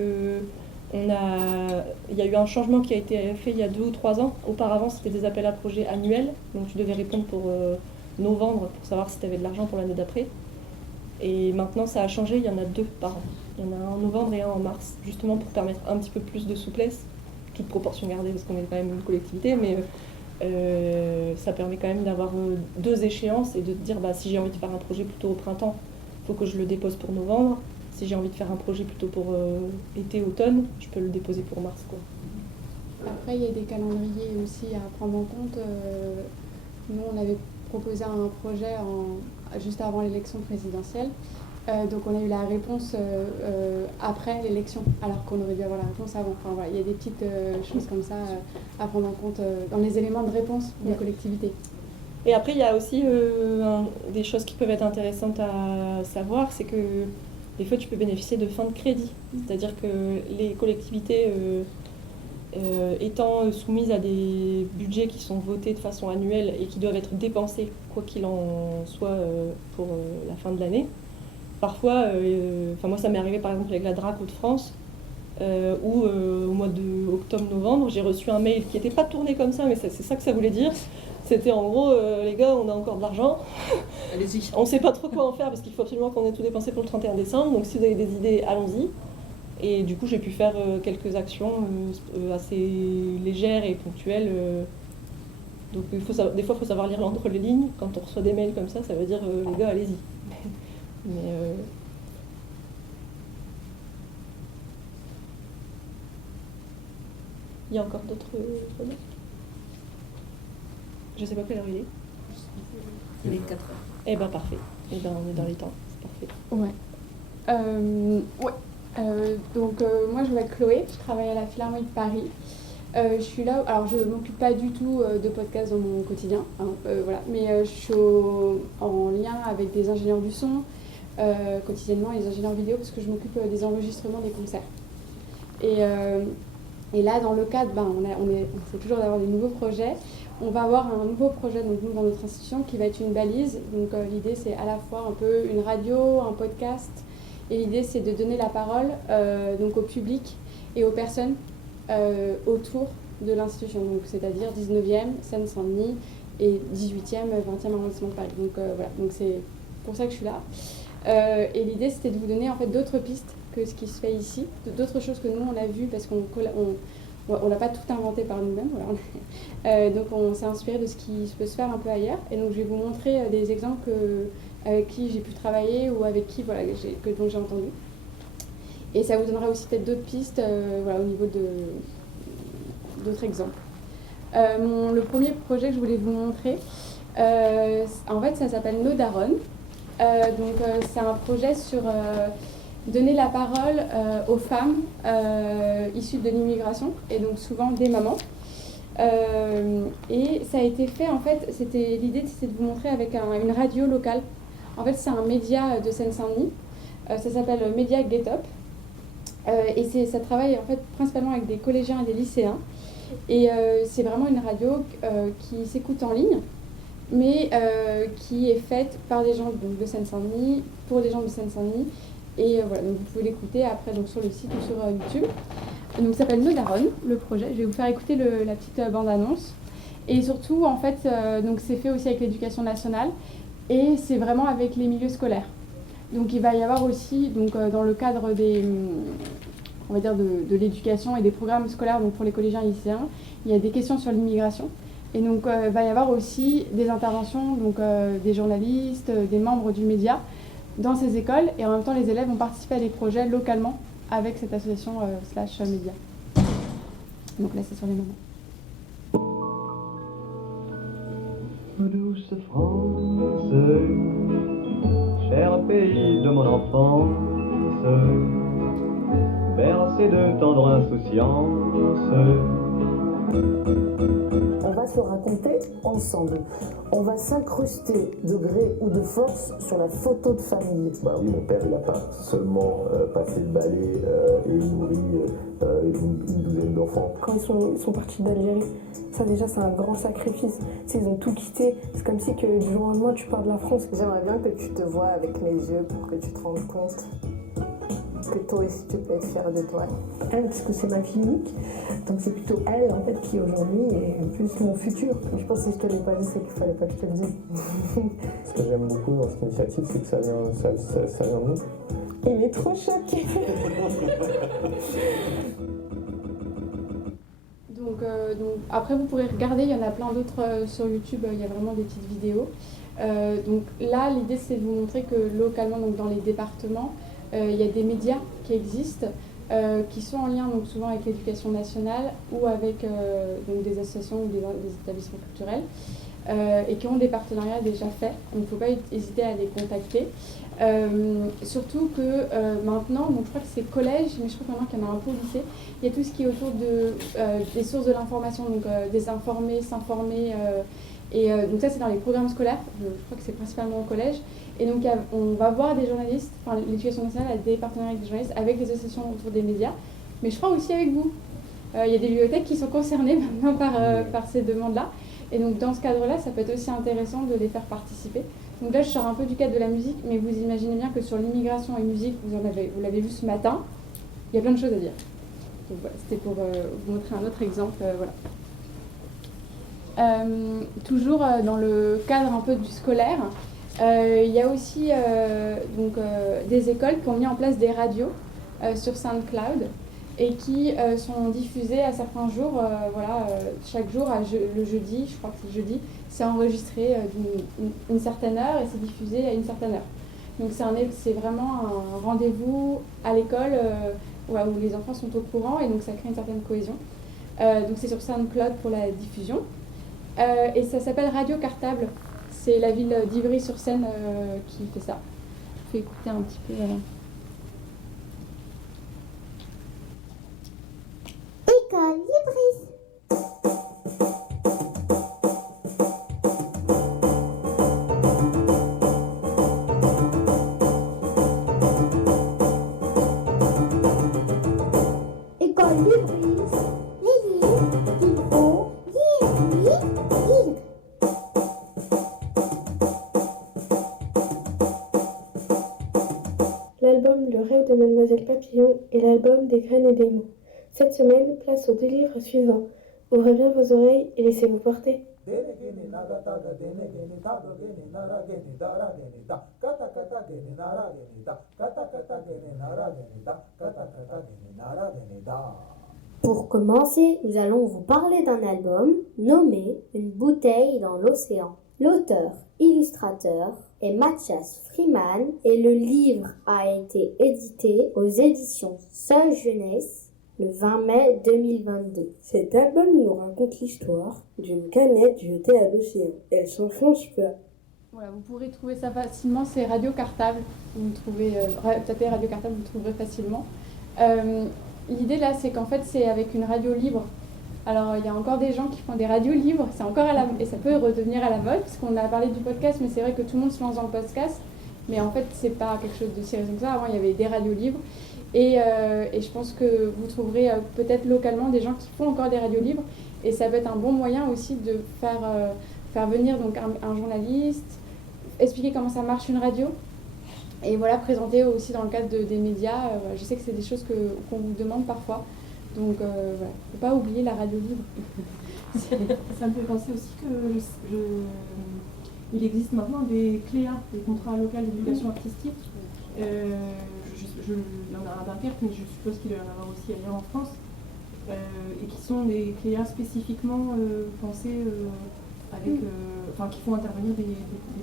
il y a eu un changement qui a été fait il y a 2 ou 3 ans. Auparavant, c'était des appels à projets annuels, donc tu devais répondre pour novembre pour savoir si tu avais de l'argent pour l'année d'après. Et maintenant, ça a changé, il y en a 2 par an. Il y en a un en novembre et un en mars, justement pour permettre un petit peu plus de souplesse, toute proportion gardée parce qu'on est quand même une collectivité, mais ça permet quand même d'avoir 2 échéances et de te dire si j'ai envie de faire un projet plutôt au printemps, il faut que je le dépose pour novembre. Si j'ai envie de faire un projet plutôt pour été-automne, je peux le déposer pour mars, quoi. Après, il y a des calendriers aussi à prendre en compte. Nous, on avait proposé un projet juste avant l'élection présidentielle. Donc on a eu la réponse après l'élection, alors qu'on aurait dû avoir la réponse avant. Enfin, voilà, il y a des petites choses comme ça à prendre en compte dans les éléments de réponse des collectivités. Et après, il y a aussi des choses qui peuvent être intéressantes à savoir, c'est que des fois, tu peux bénéficier de fins de crédit. C'est-à-dire que les collectivités étant soumises à des budgets qui sont votés de façon annuelle et qui doivent être dépensés, quoi qu'il en soit, pour la fin de l'année, parfois, moi ça m'est arrivé par exemple avec la DRAC Hauts-de-France, où au mois de octobre-novembre, j'ai reçu un mail qui n'était pas tourné comme ça, mais c'est ça que ça voulait dire. C'était en gros, les gars, on a encore de l'argent. Allez-y. On ne sait pas trop quoi en faire parce qu'il faut absolument qu'on ait tout dépensé pour le 31 décembre. Donc si vous avez des idées, allons-y. Et du coup, j'ai pu faire quelques actions assez légères et ponctuelles. Donc des fois, il faut savoir lire entre les lignes. Quand on reçoit des mails comme ça, ça veut dire les gars, allez-y. Mais il y a encore d'autres remarques? Je sais pas quelle heure il est. Il est 4h. Eh ben parfait. Eh ben on est dans les temps. C'est parfait. Ouais. Donc moi je m'appelle Chloé, je travaille à la Philharmonie de Paris. Je suis là, alors je m'occupe pas du tout de podcasts dans mon quotidien, hein, voilà, mais je suis en lien avec des ingénieurs du son quotidiennement, les ingénieurs vidéo, parce que je m'occupe des enregistrements des concerts. Et là, dans le cadre, on essaie toujours d'avoir des nouveaux projets. On va avoir un nouveau projet donc, nous, dans notre institution qui va être une balise. Donc l'idée c'est à la fois un peu une radio, un podcast. Et l'idée, c'est de donner la parole donc au public et aux personnes autour de l'institution, donc c'est-à-dire 19e, Seine-Saint-Denis et 18e, 20e arrondissement de Paris. Donc voilà, donc c'est pour ça que je suis là. Et l'idée, c'était de vous donner en fait d'autres pistes que ce qui se fait ici, d'autres choses que nous on a vues parce qu'on n'a pas tout inventé par nous-mêmes. Voilà. Donc on s'est inspiré de ce qui peut se faire un peu ailleurs. Et donc je vais vous montrer des exemples avec qui j'ai pu travailler ou avec qui dont j'ai entendu. Et ça vous donnera aussi peut-être d'autres pistes au niveau d'autres exemples. Le premier projet que je voulais vous montrer, en fait ça s'appelle Nos Daronnes. C'est un projet sur donner la parole aux femmes issues de l'immigration et donc souvent des mamans. Et ça a été fait en fait, l'idée c'était de vous montrer avec une radio locale. En fait c'est un média de Seine-Saint-Denis, ça s'appelle Média Get Up. Et ça travaille en fait principalement avec des collégiens et des lycéens. Et c'est vraiment une radio qui s'écoute en ligne, mais qui est faite par des gens de Seine-Saint-Denis, pour des gens de Seine-Saint-Denis. Et voilà, donc vous pouvez l'écouter après donc, sur le site ou sur YouTube. Donc ça s'appelle Nos Daronnes, le projet. Je vais vous faire écouter la petite bande-annonce. Et surtout, en fait, donc c'est fait aussi avec l'éducation nationale et c'est vraiment avec les milieux scolaires. Donc il va y avoir aussi, donc, dans le cadre on va dire de l'éducation et des programmes scolaires donc pour les collégiens et lycéens, il y a des questions sur l'immigration. Et donc il va y avoir aussi des interventions donc, des journalistes, des membres du média dans ces écoles. Et en même temps, les élèves vont participer à des projets localement avec cette association slash média. Donc là, c'est sur les moments. Douce France, cher pays de mon enfance, bercé de tendre insouciance. On va se raconter ensemble. On va s'incruster de gré ou de force sur la photo de famille. Bah oui, mon père, il n'a pas seulement passé le balai et nourri une douzaine d'enfants. Quand ils sont partis d'Algérie, ça déjà c'est un grand sacrifice. Ils ont tout quitté. C'est comme si que du jour au lendemain tu pars de la France. J'aimerais bien que tu te vois avec mes yeux pour que tu te rendes compte que toi aussi tu peux être fière de toi. Elle, parce que c'est ma fille unique, donc c'est plutôt elle en fait qui aujourd'hui est plus mon futur. Je pense que si je te l'ai pas dit, c'est qu'il fallait pas que je te le dise. Ce que j'aime beaucoup dans cette initiative, c'est que ça vient de nous. Il est trop choqué. Donc après vous pourrez regarder, il y en a plein d'autres sur YouTube, il y a vraiment des petites vidéos. Donc là l'idée c'est de vous montrer que localement donc dans les départements, il y a des médias qui existent, qui sont en lien donc souvent avec l'éducation nationale ou avec donc des associations ou des établissements culturels et qui ont des partenariats déjà faits. Donc il ne faut pas hésiter à les contacter. Surtout que maintenant, donc je crois que c'est collège, mais je crois qu'il y en a un peu au lycée, il y a tout ce qui est autour des sources de l'information, donc désinformer, s'informer. Donc ça c'est dans les programmes scolaires, je crois que c'est principalement au collège. Et donc on va voir des journalistes, enfin l'éducation nationale a des partenariats avec des journalistes, avec des associations autour des médias, mais je crois aussi avec vous. Il y a des bibliothèques qui sont concernées maintenant par ces demandes-là. Et donc dans ce cadre-là, ça peut être aussi intéressant de les faire participer. Donc là je sors un peu du cadre de la musique, mais vous imaginez bien que sur l'immigration et musique, vous l'avez vu ce matin, il y a plein de choses à dire. Donc voilà, c'était pour vous montrer un autre exemple. Toujours dans le cadre un peu du scolaire, il y a aussi des écoles qui ont mis en place des radios sur SoundCloud et qui sont diffusées à certains jours, chaque jour, le jeudi, je crois que c'est le jeudi, c'est enregistré d'une certaine heure et c'est diffusé à une certaine heure. Donc c'est vraiment un rendez-vous à l'école où les enfants sont au courant et donc ça crée une certaine cohésion. Donc c'est sur SoundCloud pour la diffusion. Et ça s'appelle Radio Cartable. C'est la ville d'Ivry-sur-Seine qui fait ça. Je vais écouter un petit peu. École Libris. École Libris. Les livres qu'il faut lire. L'album Le rêve de Mademoiselle Papillon et l'album Des graines et des mots. Cette semaine, place aux 2 livres suivants. Ouvrez bien vos oreilles et laissez-vous porter. Pour commencer, nous allons vous parler d'un album nommé Une bouteille dans l'océan. L'auteur, illustrateur est Mathias Freeman et le livre a été édité aux éditions Seuil Jeunesse le 20 mai 2022. Cet album nous raconte l'histoire d'une canette jetée à l'océan. Elle s'enfonce peu. Voilà, vous pourrez trouver ça facilement, c'est Radio Cartable. Vous trouvez, tapez Radio Cartable, vous trouverez facilement. L'idée là, c'est qu'en fait, c'est avec une radio libre. Alors, il y a encore des gens qui font des radios libres, c'est encore et ça peut redevenir à la mode, parce qu'on a parlé du podcast, mais c'est vrai que tout le monde se lance dans le podcast. Mais en fait, c'est pas quelque chose de si récent que ça. Avant, il y avait des radios libres. Et je pense que vous trouverez peut-être localement des gens qui font encore des radios libres. Et ça peut être un bon moyen aussi de faire venir donc un journaliste, expliquer comment ça marche une radio. Et voilà, présenter aussi dans le cadre des médias. Je sais que c'est des choses qu'on vous demande parfois. Donc voilà, il ne faut pas oublier la radio libre. Ça me fait penser aussi que il existe maintenant des CLEA, des contrats locaux d'éducation artistique. Il y en a à Dunkerque, mais je suppose qu'il doit y en avoir aussi ailleurs en France. Et qui sont des CLEA spécifiquement pensés qui font intervenir des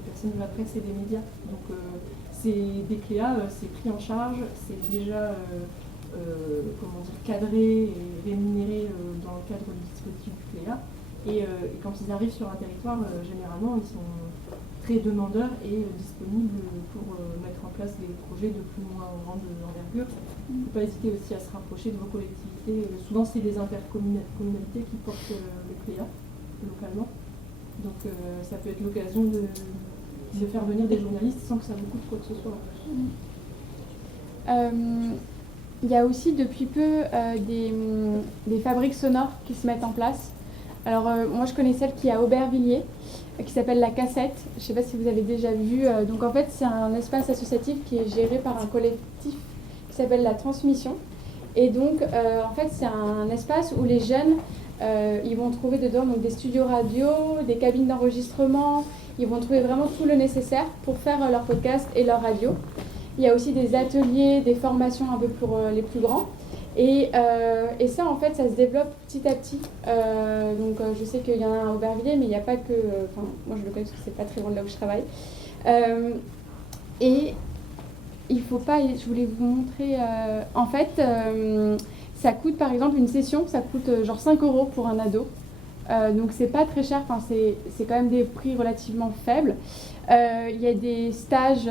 personnes de la presse et des médias. Donc c'est des CLEA, c'est pris en charge, c'est déjà cadré et rémunéré dans le cadre du dispositif du CLEA. Et quand ils arrivent sur un territoire, généralement, ils sont très demandeurs et disponibles pour mettre en place des projets de plus ou moins grande envergure. Il ne faut pas hésiter aussi à se rapprocher de vos collectivités. Souvent, c'est les intercommunalités qui portent le CLEA localement. Donc ça peut être l'occasion de faire venir des journalistes sans que ça vous coûte quoi que ce soit. Il y a aussi depuis peu des fabriques sonores qui se mettent en place. Alors moi je connais celle qui est à Aubervilliers, qui s'appelle La Cassette. Je ne sais pas si vous avez déjà vu. Donc en fait c'est un espace associatif qui est géré par un collectif qui s'appelle La Transmission. Et donc en fait c'est un espace où les jeunes ils vont trouver dedans donc, des studios radio, des cabines d'enregistrement. Ils vont trouver vraiment tout le nécessaire pour faire leur podcast et leur radio. Il y a aussi des ateliers, des formations un peu pour les plus grands. Et ça, en fait, ça se développe petit à petit. Je sais qu'il y en a un à Aubervilliers, mais il n'y a pas que... moi, je le connais parce que c'est pas très loin de là où je travaille. Et il faut pas... Je voulais vous montrer... en fait, ça coûte, par exemple, une session, ça coûte genre 5 € pour un ado. Donc, c'est pas très cher. Enfin, c'est quand même des prix relativement faibles. Il y a des stages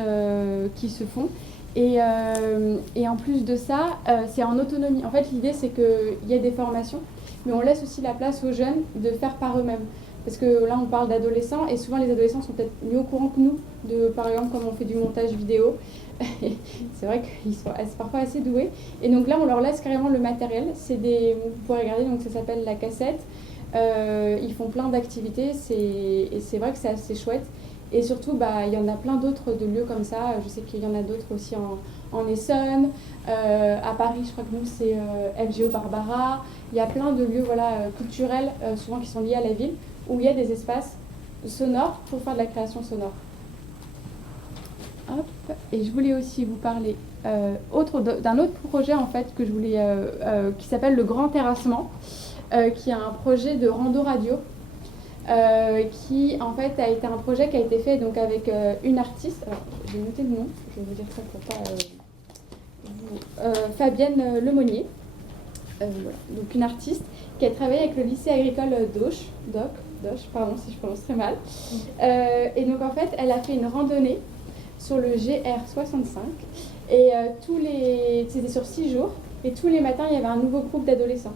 qui se font. Et en plus de ça, c'est en autonomie. En fait, l'idée, c'est qu'il y a des formations, mais on laisse aussi la place aux jeunes de faire par eux-mêmes. Parce que là, on parle d'adolescents, et souvent, les adolescents sont peut-être mieux au courant que nous, par exemple, comme on fait du montage vidéo. C'est vrai qu'ils sont parfois assez doués. Et donc là, on leur laisse carrément le matériel. Vous pourrez regarder, donc ça s'appelle La Cassette. Ils font plein d'activités, et c'est vrai que c'est assez chouette. Et surtout, il y en a plein d'autres de lieux comme ça. Je sais qu'il y en a d'autres aussi en Essonne. À Paris, je crois que nous, c'est FGO Barbara. Il y a plein de lieux culturels, souvent qui sont liés à la ville, où il y a des espaces sonores pour faire de la création sonore. Hop. Et je voulais aussi vous parler d'un autre projet en fait, que je voulais, qui s'appelle le Grand Terrassement, qui est un projet de rando radio. Qui en fait a été un projet qui a été fait donc avec une artiste. Alors, je vais noter le nom, je vais vous dire ça pour pas Fabienne Lemonnier. Voilà. Donc une artiste qui a travaillé avec le lycée agricole d'Auch, Doche, pardon si je prononce très mal. Et donc en fait, elle a fait une randonnée sur le GR65 et c'était sur 6 jours et tous les matins il y avait un nouveau groupe d'adolescents.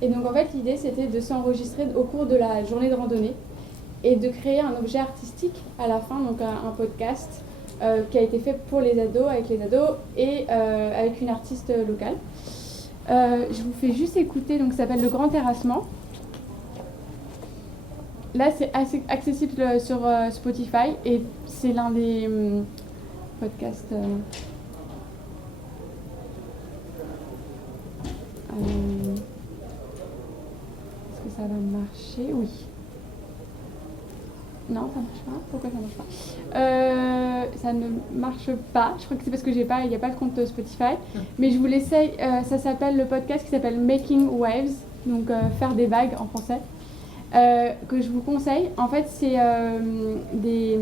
Et donc en fait l'idée c'était de s'enregistrer au cours de la journée de randonnée et de créer un objet artistique à la fin, donc un podcast qui a été fait pour les ados, avec les ados et avec une artiste locale. Je vous fais juste écouter, donc ça s'appelle Le Grand Terrassement. Là c'est assez accessible sur Spotify et c'est l'un des podcasts. Est-ce que ça va marcher? Oui. Non, ça marche pas. Pourquoi ça marche pas? Ça ne marche pas. Je crois que c'est parce que il n'y a pas de compte Spotify. Mais je vous l'essaye. Ça s'appelle le podcast qui s'appelle Making Waves, donc faire des vagues en français, que je vous conseille. En fait, c'est des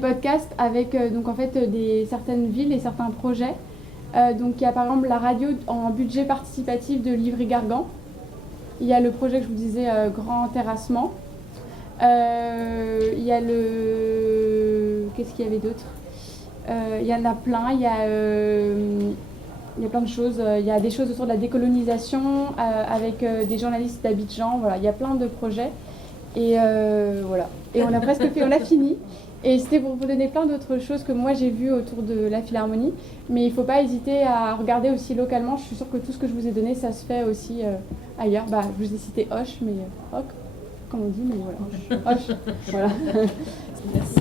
podcasts avec donc en fait certaines villes et certains projets. Donc il y a par exemple la radio en budget participatif de Livry-Gargan. Il y a le projet que je vous disais Grand Terrassement. Il y a qu'est-ce qu'il y avait d'autre? Il y en a plein. Il y a plein de choses. Il y a des choses autour de la décolonisation avec des journalistes d'Abidjan. Voilà, il y a plein de projets. Et voilà. Et on a presque fait, on a fini. Et c'était pour vous donner plein d'autres choses que moi j'ai vues autour de la Philharmonie. Mais il ne faut pas hésiter à regarder aussi localement. Je suis sûre que tout ce que je vous ai donné, ça se fait aussi ailleurs. Bah, je vous ai cité Hoche, mais Hoc, comme on dit, mais voilà. Hoche. Voilà. Merci.